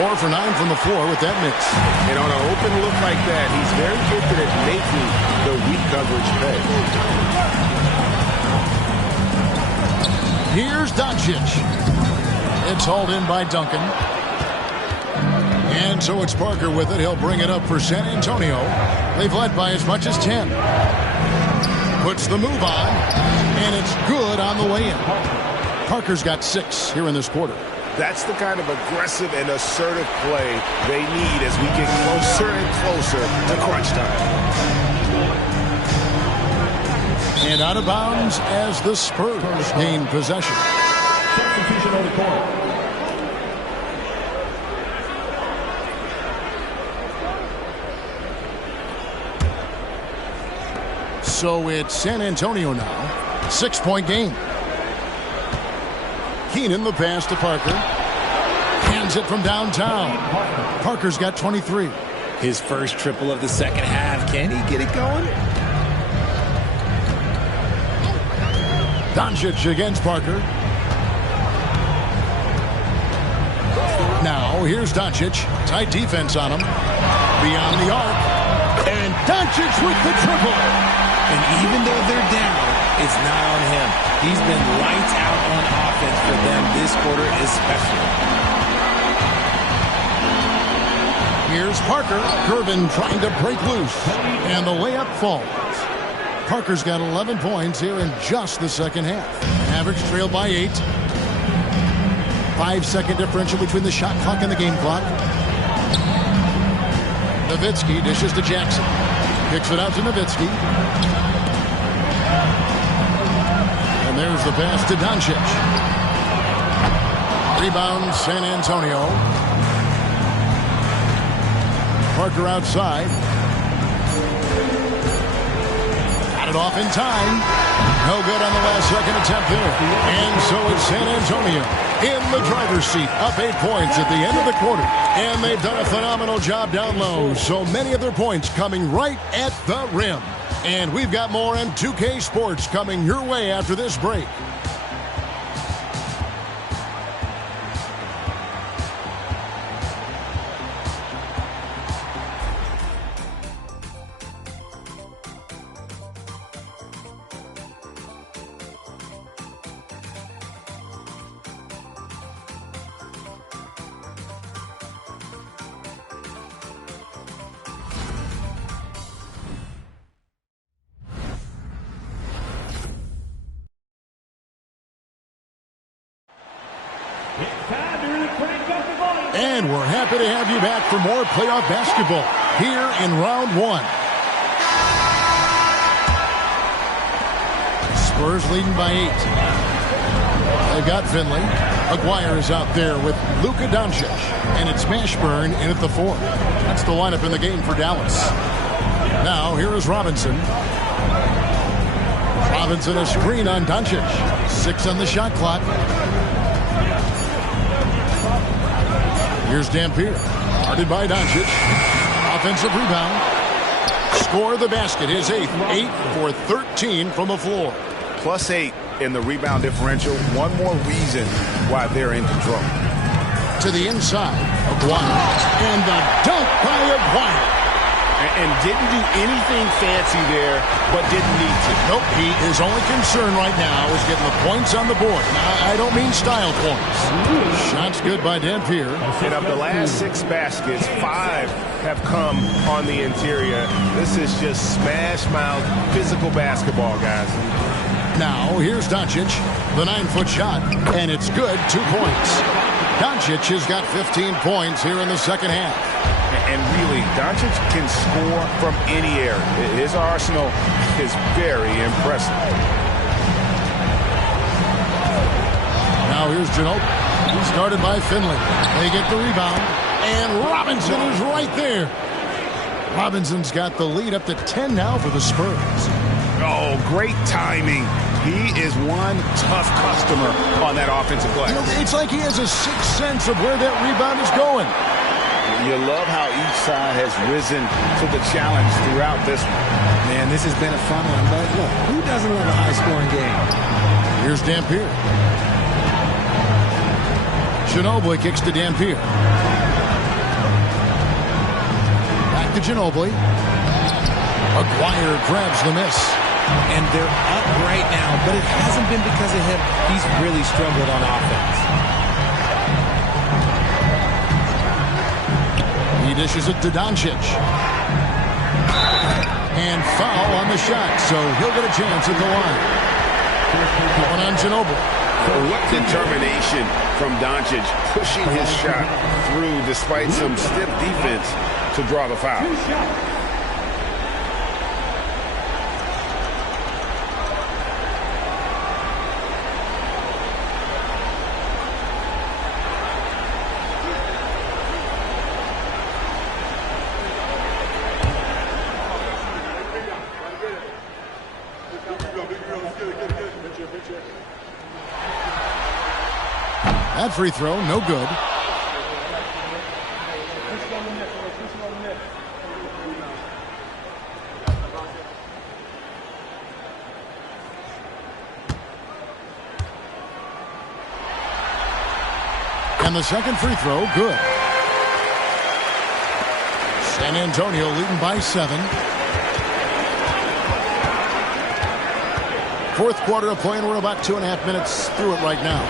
4 for 9 from the floor with that miss. And on an open look like that, he's very gifted at making the weak coverage pay. Here's Doncic. It's hauled in by Duncan. And so it's Parker with it. He'll bring it up for San Antonio. They've led by as much as 10. Puts the move on. And it's good on the way in. Parker's got 6 here in this quarter. That's the kind of aggressive and assertive play they need as we get closer and closer to crunch time. And out of bounds as the Spurs gain possession. Substitution on the court. So it's San Antonio now. 6-point game. Keenan the pass to Parker. Hands it from downtown. Parker's got 23. His first triple of the second half. Can he get it going? Doncic against Parker. Now here's Doncic. Tight defense on him. Beyond the arc. And Doncic with the triple. And even though they're down, it's not on him. He's been lights out on offense for them this quarter especially. Here's Parker. Gervin trying to break loose. And the layup falls. Parker's got 11 points here in just the second half. Mavericks trail by 8. 5-second differential between the shot clock and the game clock. Nowitzki dishes to Jackson. Kicks it out to Nowitzki. And there's the pass to Doncic. Rebound San Antonio. Parker outside. Got it off in time. No good on the last second attempt there. And so it's San Antonio in the driver's seat, up 8 points at the end of the quarter. And they've done a phenomenal job down low. So many of their points coming right at the rim. And we've got more M2K Sports coming your way after this break. And we're happy to have you back for more playoff basketball here in round 1. Spurs leading by 8. They've got Finley. Aguirre is out there with Luka Doncic. And it's Mashburn in at the 4. That's the lineup in the game for Dallas. Now here is Robinson. Robinson a screen on Doncic. 6 on the shot clock. Here's Dampier. Guarded by Doncic. Offensive rebound. Score the basket. His 8th. 8 for 13 from the floor. Plus 8 in the rebound differential. One more reason why they're in control. To the inside. Aguirre. And the dunk by Aguirre. And didn't do anything fancy there, but didn't need to. Nope, his only concern right now is getting the points on the board. Now, I don't mean style points. Shots good by Dampier. And of the last 6 baskets, 5 have come on the interior. This is just smash mouth physical basketball, guys. Now, here's Doncic. The 9-foot shot, and it's good. 2 points. Doncic has got 15 points here in the second half. And really, Doncic can score from any area. His arsenal is very impressive. Now here's Ginobili. Started by Finley. They get the rebound. And Robinson is right there. Robinson's got the lead up to 10 now for the Spurs. Oh, great timing. He is one tough customer on that offensive glass. You know, it's like he has a sixth sense of where that rebound is going. You love how each side has risen to the challenge throughout this one. Man, this has been a fun one, but look, who doesn't love a high-scoring game? Here's Dampier. Ginobili kicks to Dampier. Back to Ginobili. Maguire grabs the miss. And they're up right now, but it hasn't been because of him. He's really struggled on offense. He dishes it to Doncic. And foul on the shot, so he'll get a chance at the line. Going on Ginobili. What determination from Doncic, pushing his shot through despite some stiff defense to draw the foul. That free throw, no good. And the second free throw, good. San Antonio leading by 7. Fourth quarter of play, and we're about 2.5 minutes through it right now.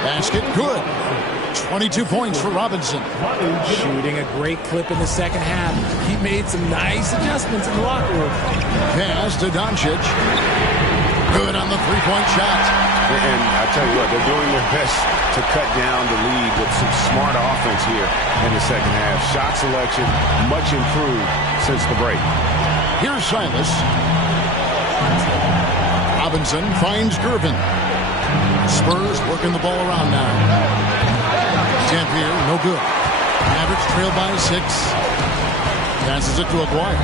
Basket, good. 22 points for Robinson. Shooting a great clip in the second half. He made some nice adjustments in the locker room. Pass to Doncic. Good on the three-point shot. And I tell you what, they're doing their best to cut down the lead with some smart offense here in the second half. Shot selection much improved since the break. Here's Silas. Robinson finds Gervin. Spurs working the ball around now. Dampier, no good. Mavericks trail by 6. Passes it to Aguirre.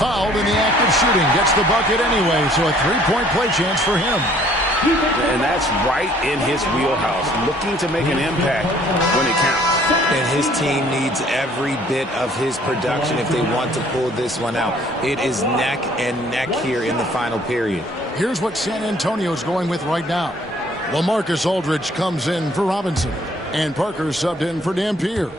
Fouled in the act of shooting. Gets the bucket anyway, so a three-point play chance for him. And that's right in his wheelhouse, looking to make an impact when it counts. And his team needs every bit of his production if they want to pull this one out. It is neck and neck here in the final period. Here's what San Antonio's going with right now. LaMarcus Aldridge comes in for Robinson. And Parker subbed in for Dampier.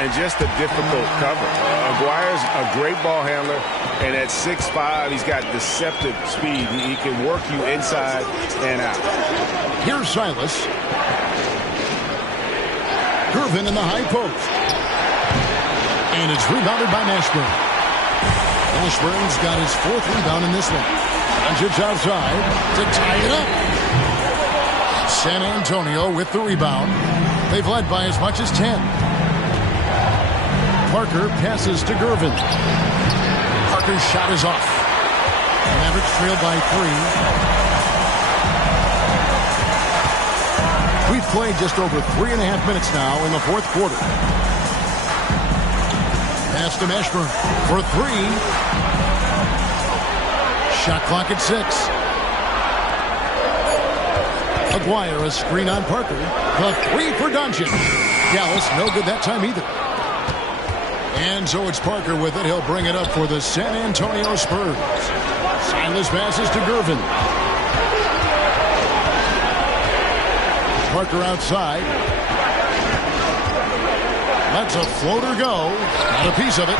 And just a difficult cover. Aguirre's a great ball handler, and at 6'5", he's got deceptive speed. He can work you inside and out. Here's Silas. Gervin in the high post. And it's rebounded by Mashburn. Mashburn's got his 4th rebound in this one. Doncic outside to tie it up. San Antonio with the rebound. They've led by as much as 10. Parker passes to Gervin. Parker's shot is off. Mavericks trail by 3. We've played just over 3.5 minutes now in the fourth quarter. Pass to Mashburn for 3. Shot clock at 6. Aguirre, a screen on Parker. The 3 for Doncic. Dallas, no good that time either. And so it's Parker with it. He'll bring it up for the San Antonio Spurs. Silas passes to Gervin. Parker outside. Lets a floater go. Got a piece of it.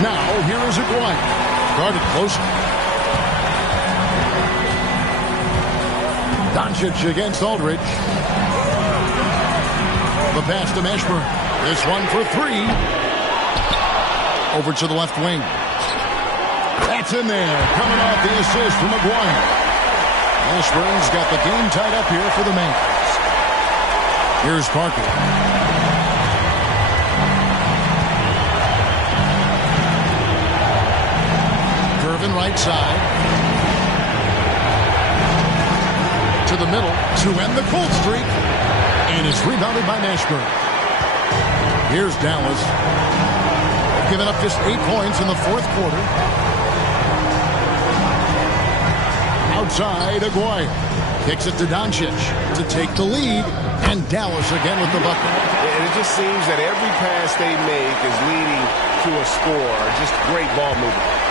Now, here is Aguirre. Guarded closely. Doncic against Aldridge. The pass to Mashburn. This one for 3. Over to the left wing. That's in there. Coming off the assist from Aguirre. Mashburn's got the game tied up here for the Mavs. Here's Parker. Gervin right side. To the middle to end the cold streak. And it's rebounded by Nashburn. Here's Dallas. They've given up just 8 points in the fourth quarter. Outside, Aguirre. Kicks it to Doncic to take the lead. And Dallas again with the bucket. And it just seems that every pass they make is leading to a score. Just great ball movement.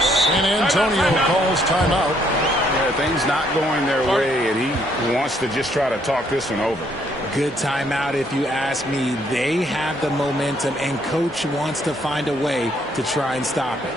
San Antonio calls timeout. Yeah, things not going their way, and he wants to just try to talk this one over. Good timeout if you ask me. They have the momentum, and Coach wants to find a way to try and stop it.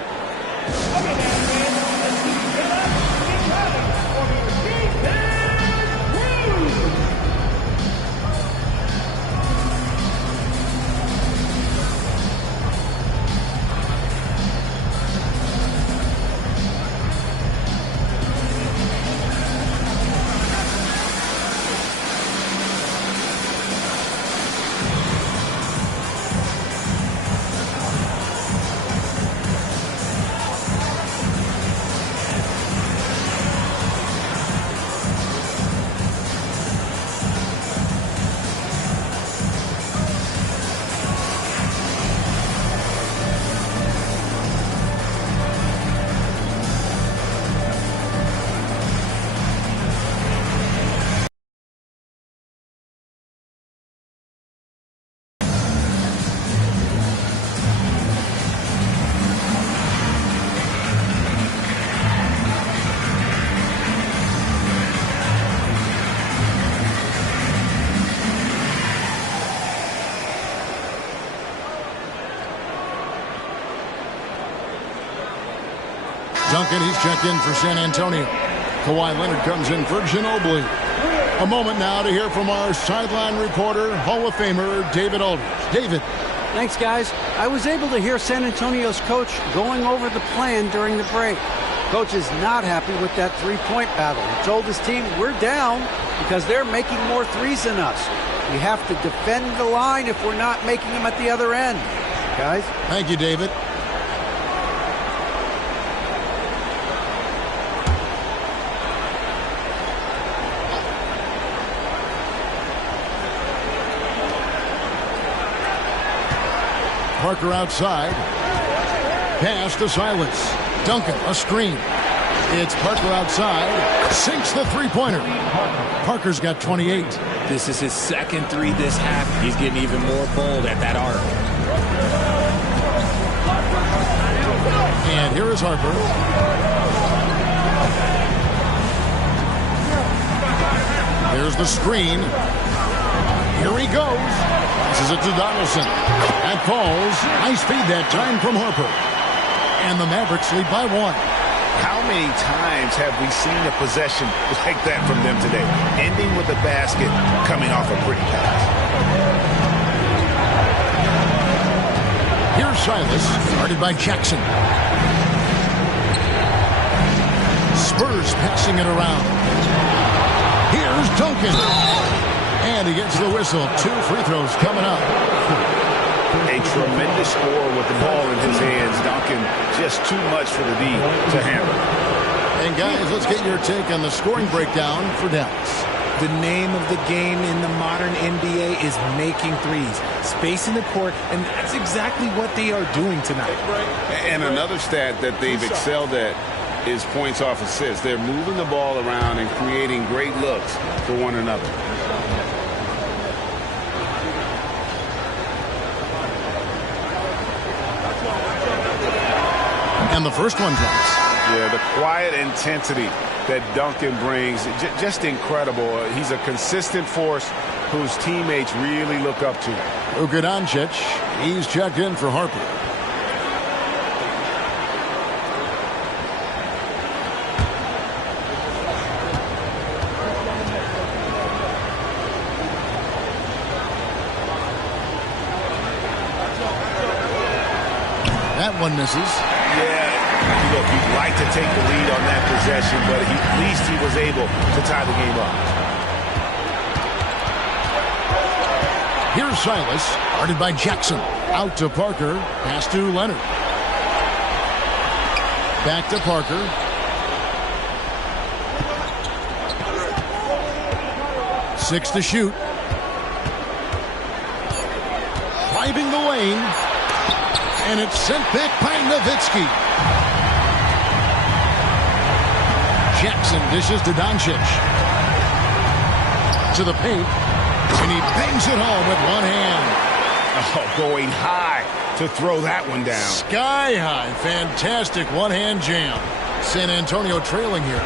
Duncan, he's checked in for San Antonio. Kawhi Leonard comes in for Ginobili. A moment now to hear from our sideline reporter, Hall of Famer David Aldridge. David. Thanks, guys. I was able to hear San Antonio's coach going over the plan during the break. Coach is not happy with that three-point battle. He told his team, we're down because they're making more threes than us. We have to defend the line if we're not making them at the other end. Guys? Thank you, David. Parker outside. Pass to Silence. Duncan, a screen. It's Parker outside. Sinks the three-pointer. Parker's got 28. This is his second three this half. He's getting even more bold at that arc. And here is Harper. There's the screen. Here he goes. Passes it to Donaldson. That falls. Nice feed that time from Harper. And the Mavericks lead by 1. How many times have we seen a possession like that from them today? Ending with a basket, coming off a pretty pass. Here's Silas, guarded by Jackson. Spurs passing it around. Here's Duncan. And he gets the whistle. 2 free throws coming up. A tremendous score with the ball in his hands. Duncan, just too much for the D to handle. And guys, let's get your take on the scoring breakdown for Dallas. The name of the game in the modern NBA is making threes, spacing the court, and that's exactly what they are doing tonight. And another stat that they've excelled at is points off assists. They're moving the ball around and creating great looks for one another. And the first one drops. Yeah, the quiet intensity that Duncan brings, just incredible. He's a consistent force whose teammates really look up to. Luka Doncic, he's checked in for Harper. That one misses. Yeah, look, you'd like to take the lead on that possession, but at least he was able to tie the game up. Here's Silas, guarded by Jackson. Out to Parker, pass to Leonard. Back to Parker. 6 to shoot. Driving the lane. And it's sent back by Nowitzki. Jackson dishes to Doncic. To the paint. And he bangs it home with one hand. Oh, going high to throw that one down. Sky high. Fantastic one-hand jam. San Antonio trailing here.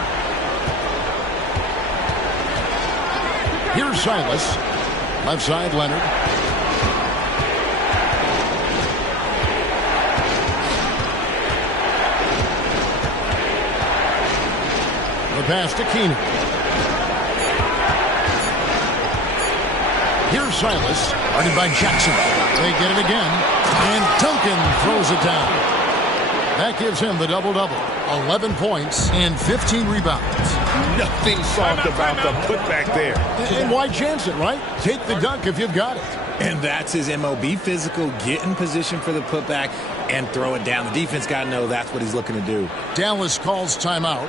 Here's Silas. Left side, Leonard. The pass to Keenan. Here's Silas. Guarded by Jackson. They get it again. And Duncan throws it down. That gives him the double-double. 11 points and 15 rebounds. Nothing soft about the putback there. And why chance it, right? Take the dunk if you've got it. And that's his MO. Be physical, get in position for the putback, and throw it down. The defense got to know that's what he's looking to do. Dallas calls timeout.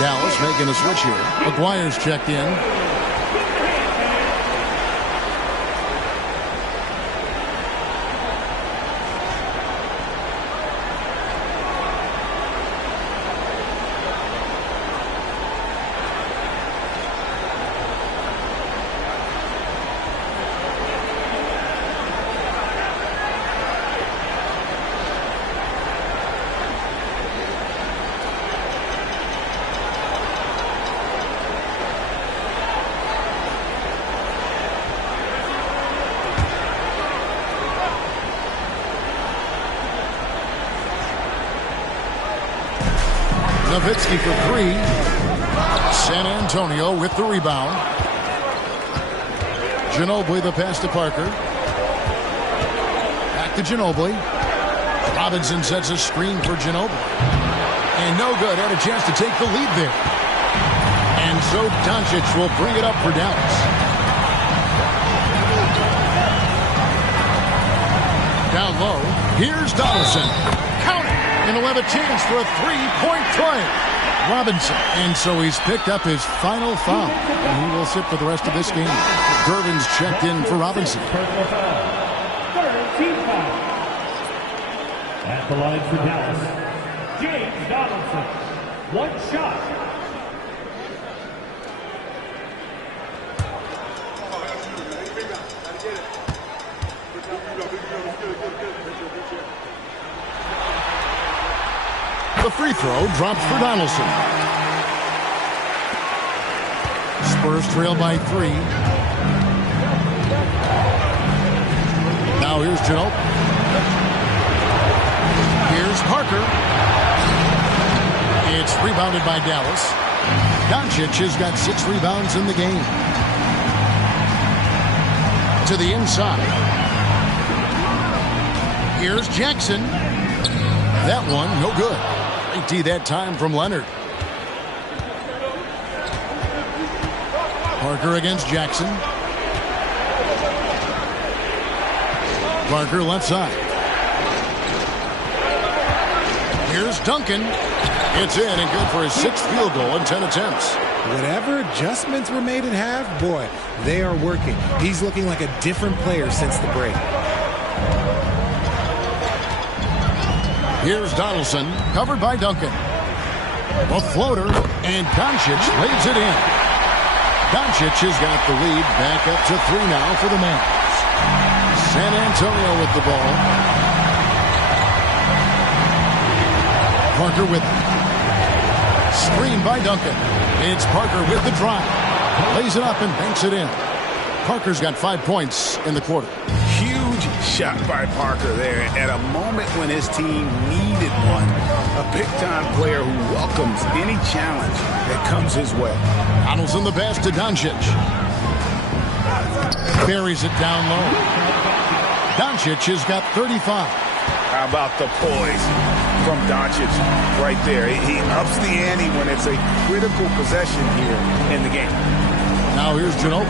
Dallas making a switch here. McGuire's checked in. Nowitzki for three. San Antonio with the rebound. Ginobili the pass to Parker. Back to Ginobili. Robinson sets a screen for Ginobili. And no good. Had a chance to take the lead there. And so Doncic will bring it up for Dallas. Down low. Here's Donaldson. Count it. And he'll have a chance for a three-point play. Robinson. And so he's picked up his final foul. And he will sit for the rest of this game. Gervin's checked in for Robinson. Personal foul. Third team foul. At the line for Dallas, James Donaldson. One shot. The free throw drops for Donaldson. Spurs trail by 3. Now here's Ginobili. Here's Parker. It's rebounded by Dallas. Doncic has got 6 rebounds in the game. To the inside. Here's Jackson. That one, no good. Great D that time from Leonard. Parker against Jackson. Parker left side. Here's Duncan. It's in and good for his 6th field goal in 10 attempts. Whatever adjustments were made at half, boy, they are working. He's looking like a different player since the break. Here's Donaldson, covered by Duncan. A floater, and Doncic lays it in. Doncic has got the lead back up to 3 now for the Mavs. San Antonio with the ball. Parker with it. Screen by Duncan. It's Parker with the drive. Lays it up and banks it in. Parker's got 5 points in the quarter. Huge shot by Parker there at a moment when his team needed one. A big-time player who welcomes any challenge that comes his way. Donaldson the pass to Doncic. Buries it down low. Doncic has got 35. How about the poise from Doncic right there? He ups the ante when it's a critical possession here in the game. Now here's Ginobili.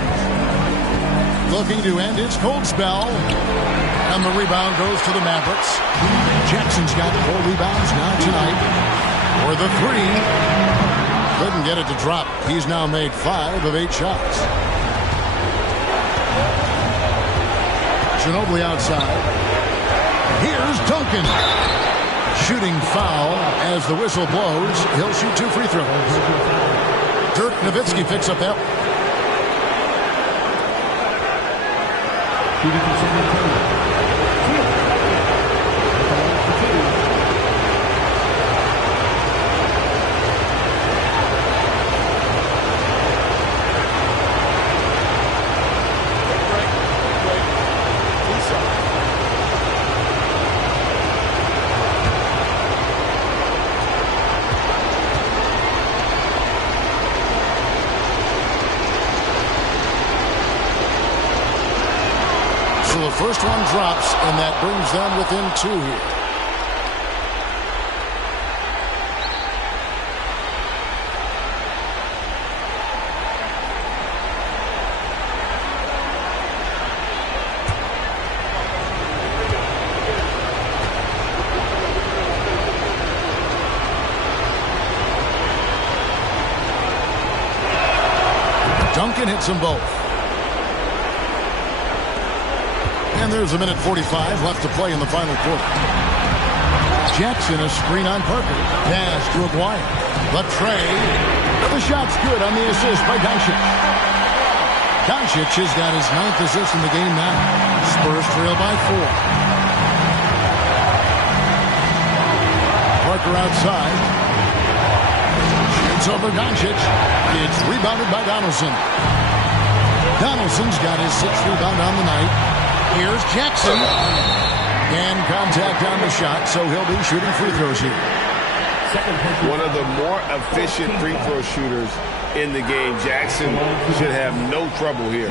Looking to end his cold spell. And the rebound goes to the Mavericks. Jackson's got 4 rebounds now tonight. For the 3. Couldn't get it to drop. He's now made 5 of 8 shots. Ginobili outside. Here's Duncan. Shooting foul as the whistle blows. He'll shoot 2 free throws. Dirk Nowitzki picks up that one. So the first one drops, and that brings them within 2 here. Duncan hits them both. And there's a minute 45 left to play in the final quarter. Jackson a screen on Parker. Pass to Aguirre. Latrey. The shot's good on the assist by Doncic. Doncic has got his 9th assist in the game now. Spurs trail by 4. Parker outside. Shoots over Doncic. It's rebounded by Donaldson. Donaldson's got his 6th rebound on the night. Here's Jackson. And contact on the shot, so he'll be shooting free throws here. One of the more efficient free throw shooters in the game. Jackson should have no trouble here.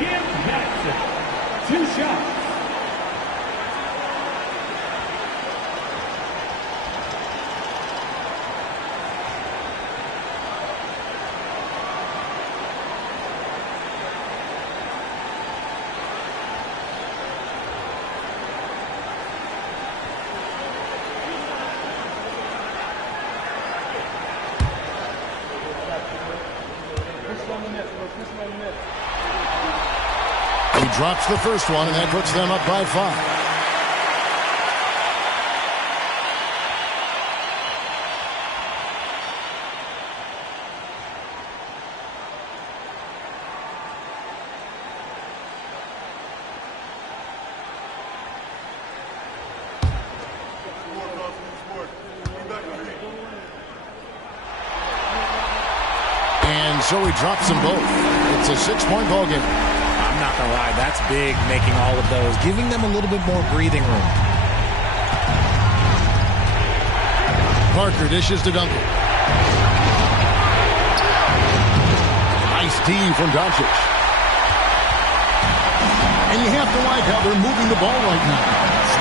2 shots. He drops the first one, and that puts them up by 5. And so he drops them both. It's a 6-point ball game. I'm not going to lie, that's big, making all of those, giving them a little bit more breathing room. Parker dishes to Duncan. Nice D from Doncic. And you have to like how they're moving the ball right now.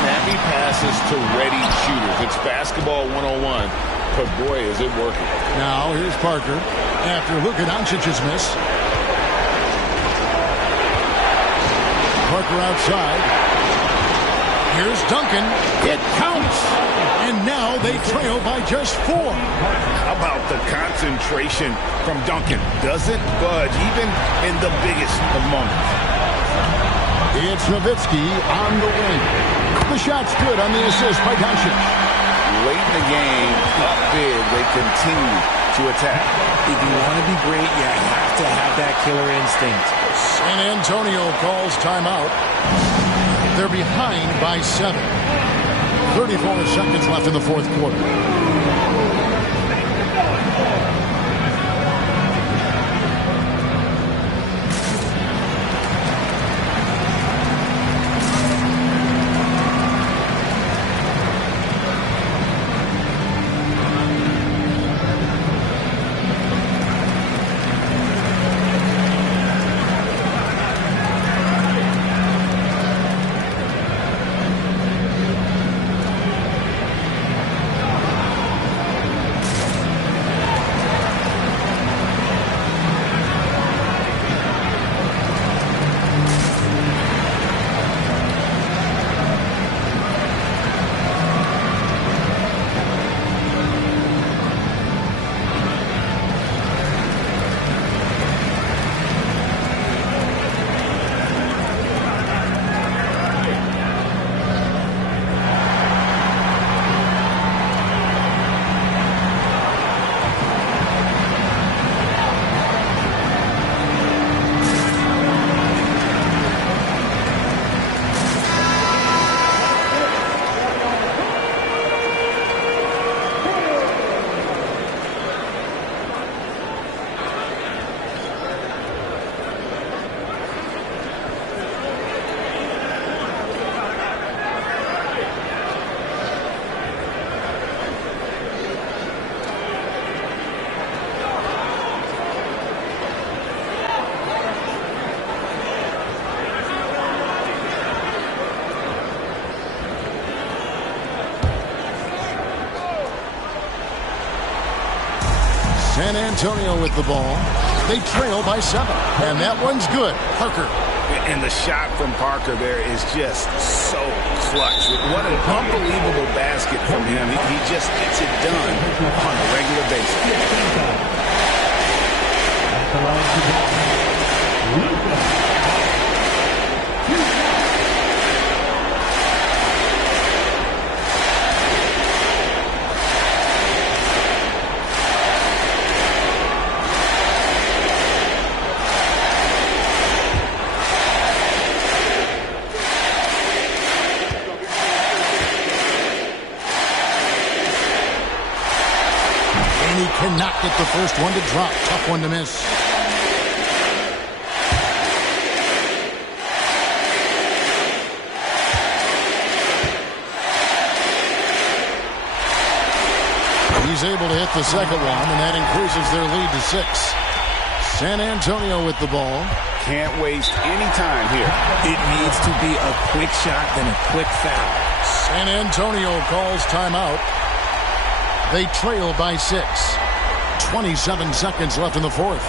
Snappy passes to ready shooters. It's basketball 101, but boy, is it working. Now here's Parker after Luka Doncic's miss. Parker outside. Here's Duncan. It counts. And now they trail by just 4. How about the concentration from Duncan? Doesn't budge, even in the biggest of moments. It's Nowitzki on the wing. The shot's good on the assist by Doncic. Late in the game, up big, they continue to attack. If you want to be great, you have to have that killer instinct. San Antonio calls timeout. They're behind by 7. 34 seconds left in the fourth quarter. San Antonio with the ball. They trail by 7. And that one's good. Parker. And the shot from Parker there is just so clutch. What an unbelievable basket from him. He just gets it done on a regular basis. Cannot get the first one to drop. Tough one to miss. He's able to hit the second one, and that increases their lead to 6. San Antonio with the ball. Can't waste any time here. It needs to be a quick shot, then a quick foul. San Antonio calls timeout. They trail by 6. 27 seconds left in the fourth.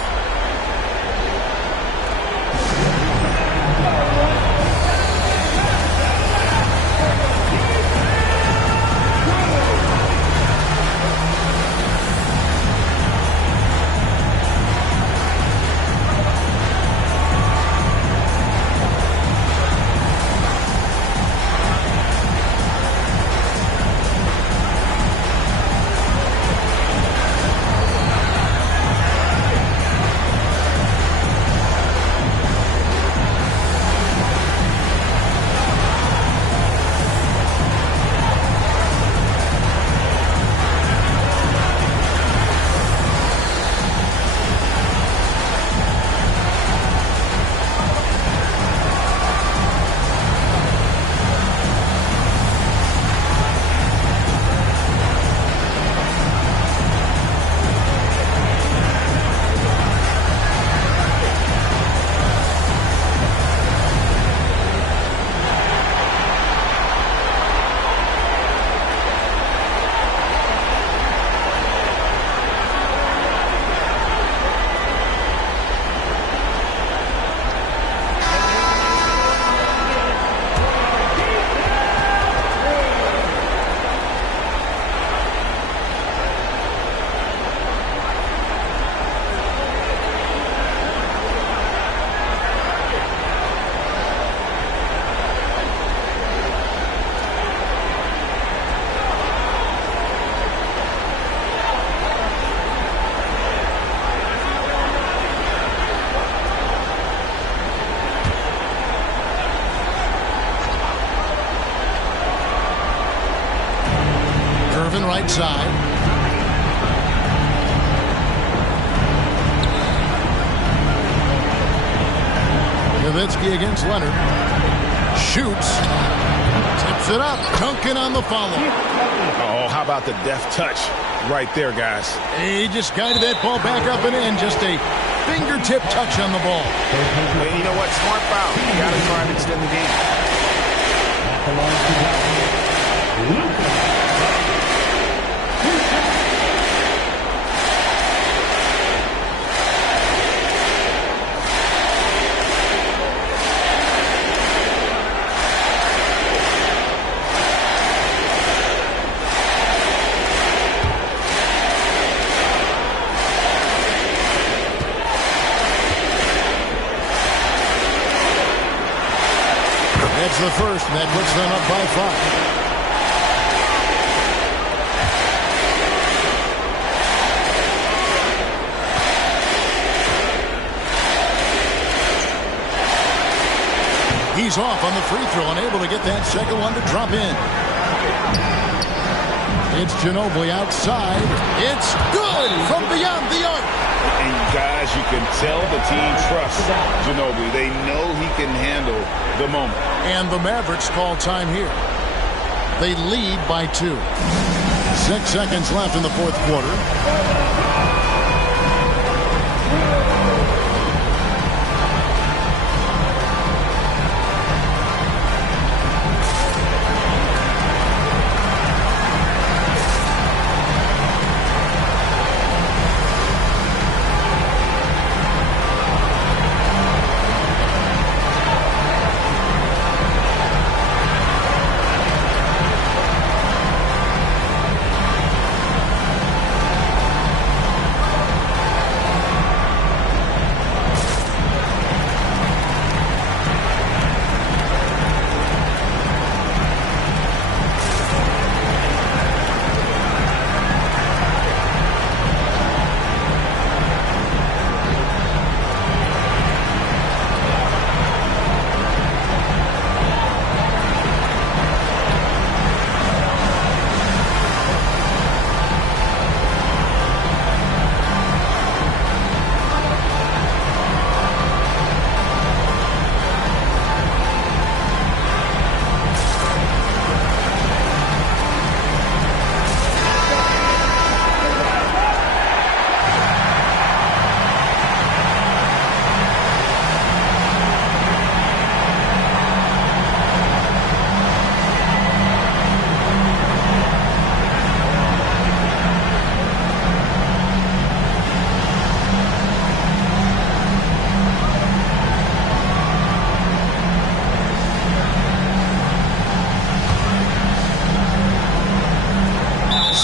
right side. Nowitzki against Leonard. Shoots. Tips it up. Duncan on the follow. Oh, how about the deft touch right there, guys? He just guided that ball back up and in. Just a fingertip touch on the ball. And you know what? Smart foul. You got to try and extend the game. That's the first, and that puts them up by 5. He's off on the free throw, unable to get that second one to drop in. It's Ginobili outside. It's good from beyond the arc. And guys, you can tell the team trusts Ginobili. They know he can handle the moment. And the Mavericks call time here. They lead by 2. 6 seconds left in the fourth quarter.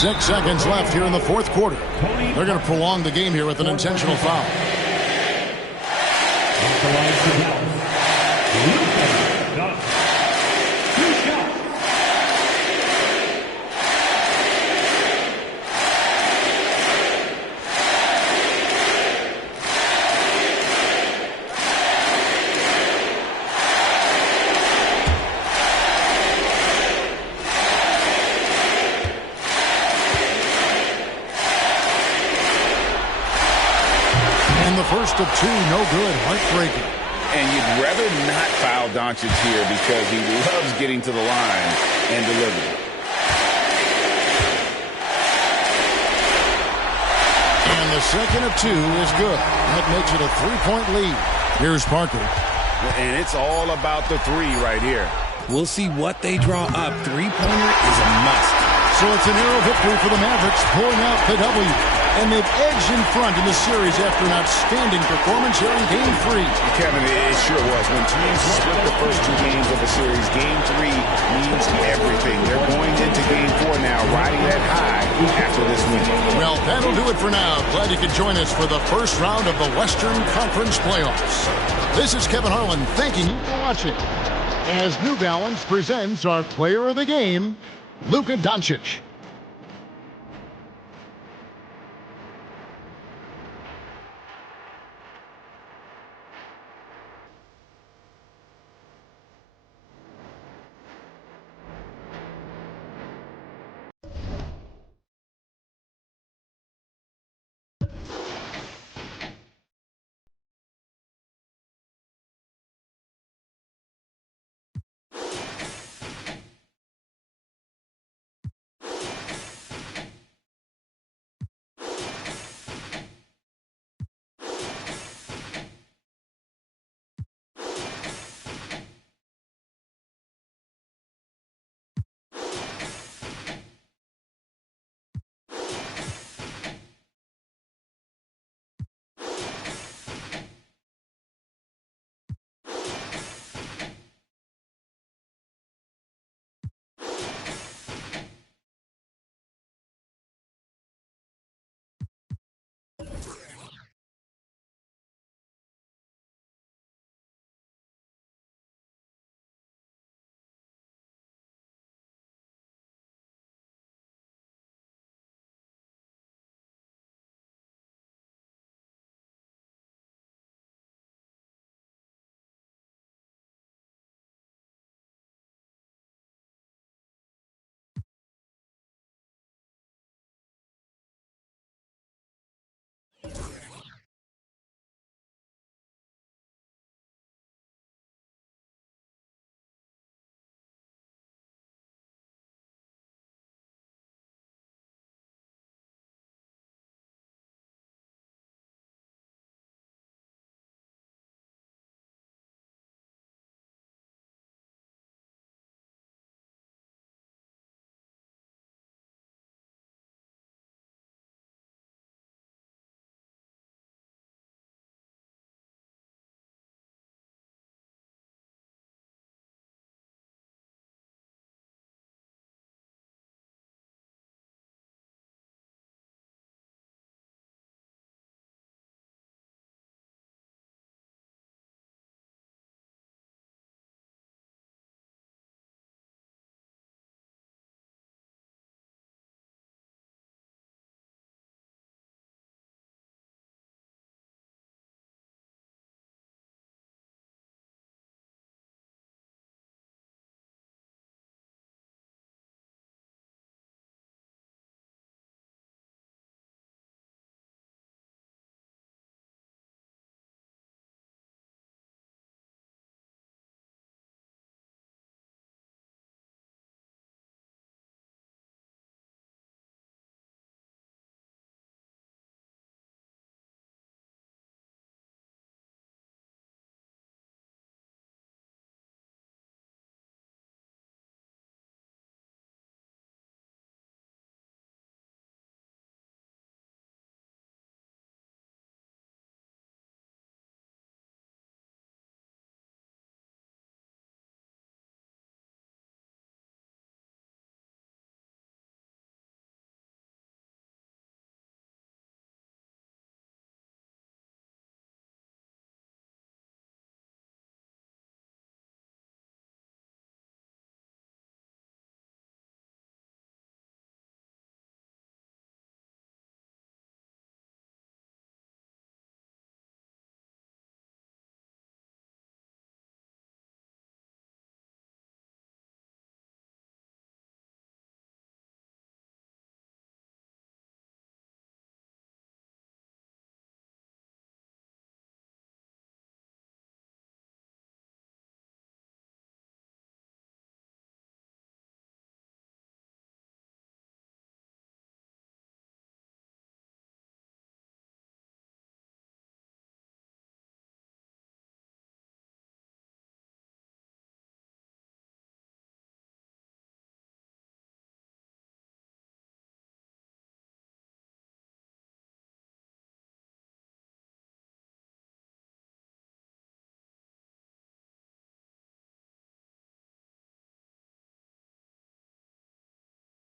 Six seconds left here in the fourth quarter. They're going to prolong the game here with an intentional foul. First of 2, no good, heartbreaking. And you'd rather not foul Doncic here because he loves getting to the line and delivering. And the second of 2 is good. That makes it a 3-point lead. Here's Parker. And it's all about the 3 right here. We'll see what they draw up. Three-pointer is a must. So it's a narrow victory for the Mavericks, pulling out the W. And they've edged in front in the series after an outstanding performance here in Game 3. Kevin, it sure was. When teams split the first 2 games of a series, Game 3 means everything. They're going into Game 4 now, riding that high after this win. Well, that'll do it for now. Glad you could join us for the first round of the Western Conference Playoffs. This is Kevin Harlan thanking you for watching. As New Balance presents our player of the game, Luka Doncic.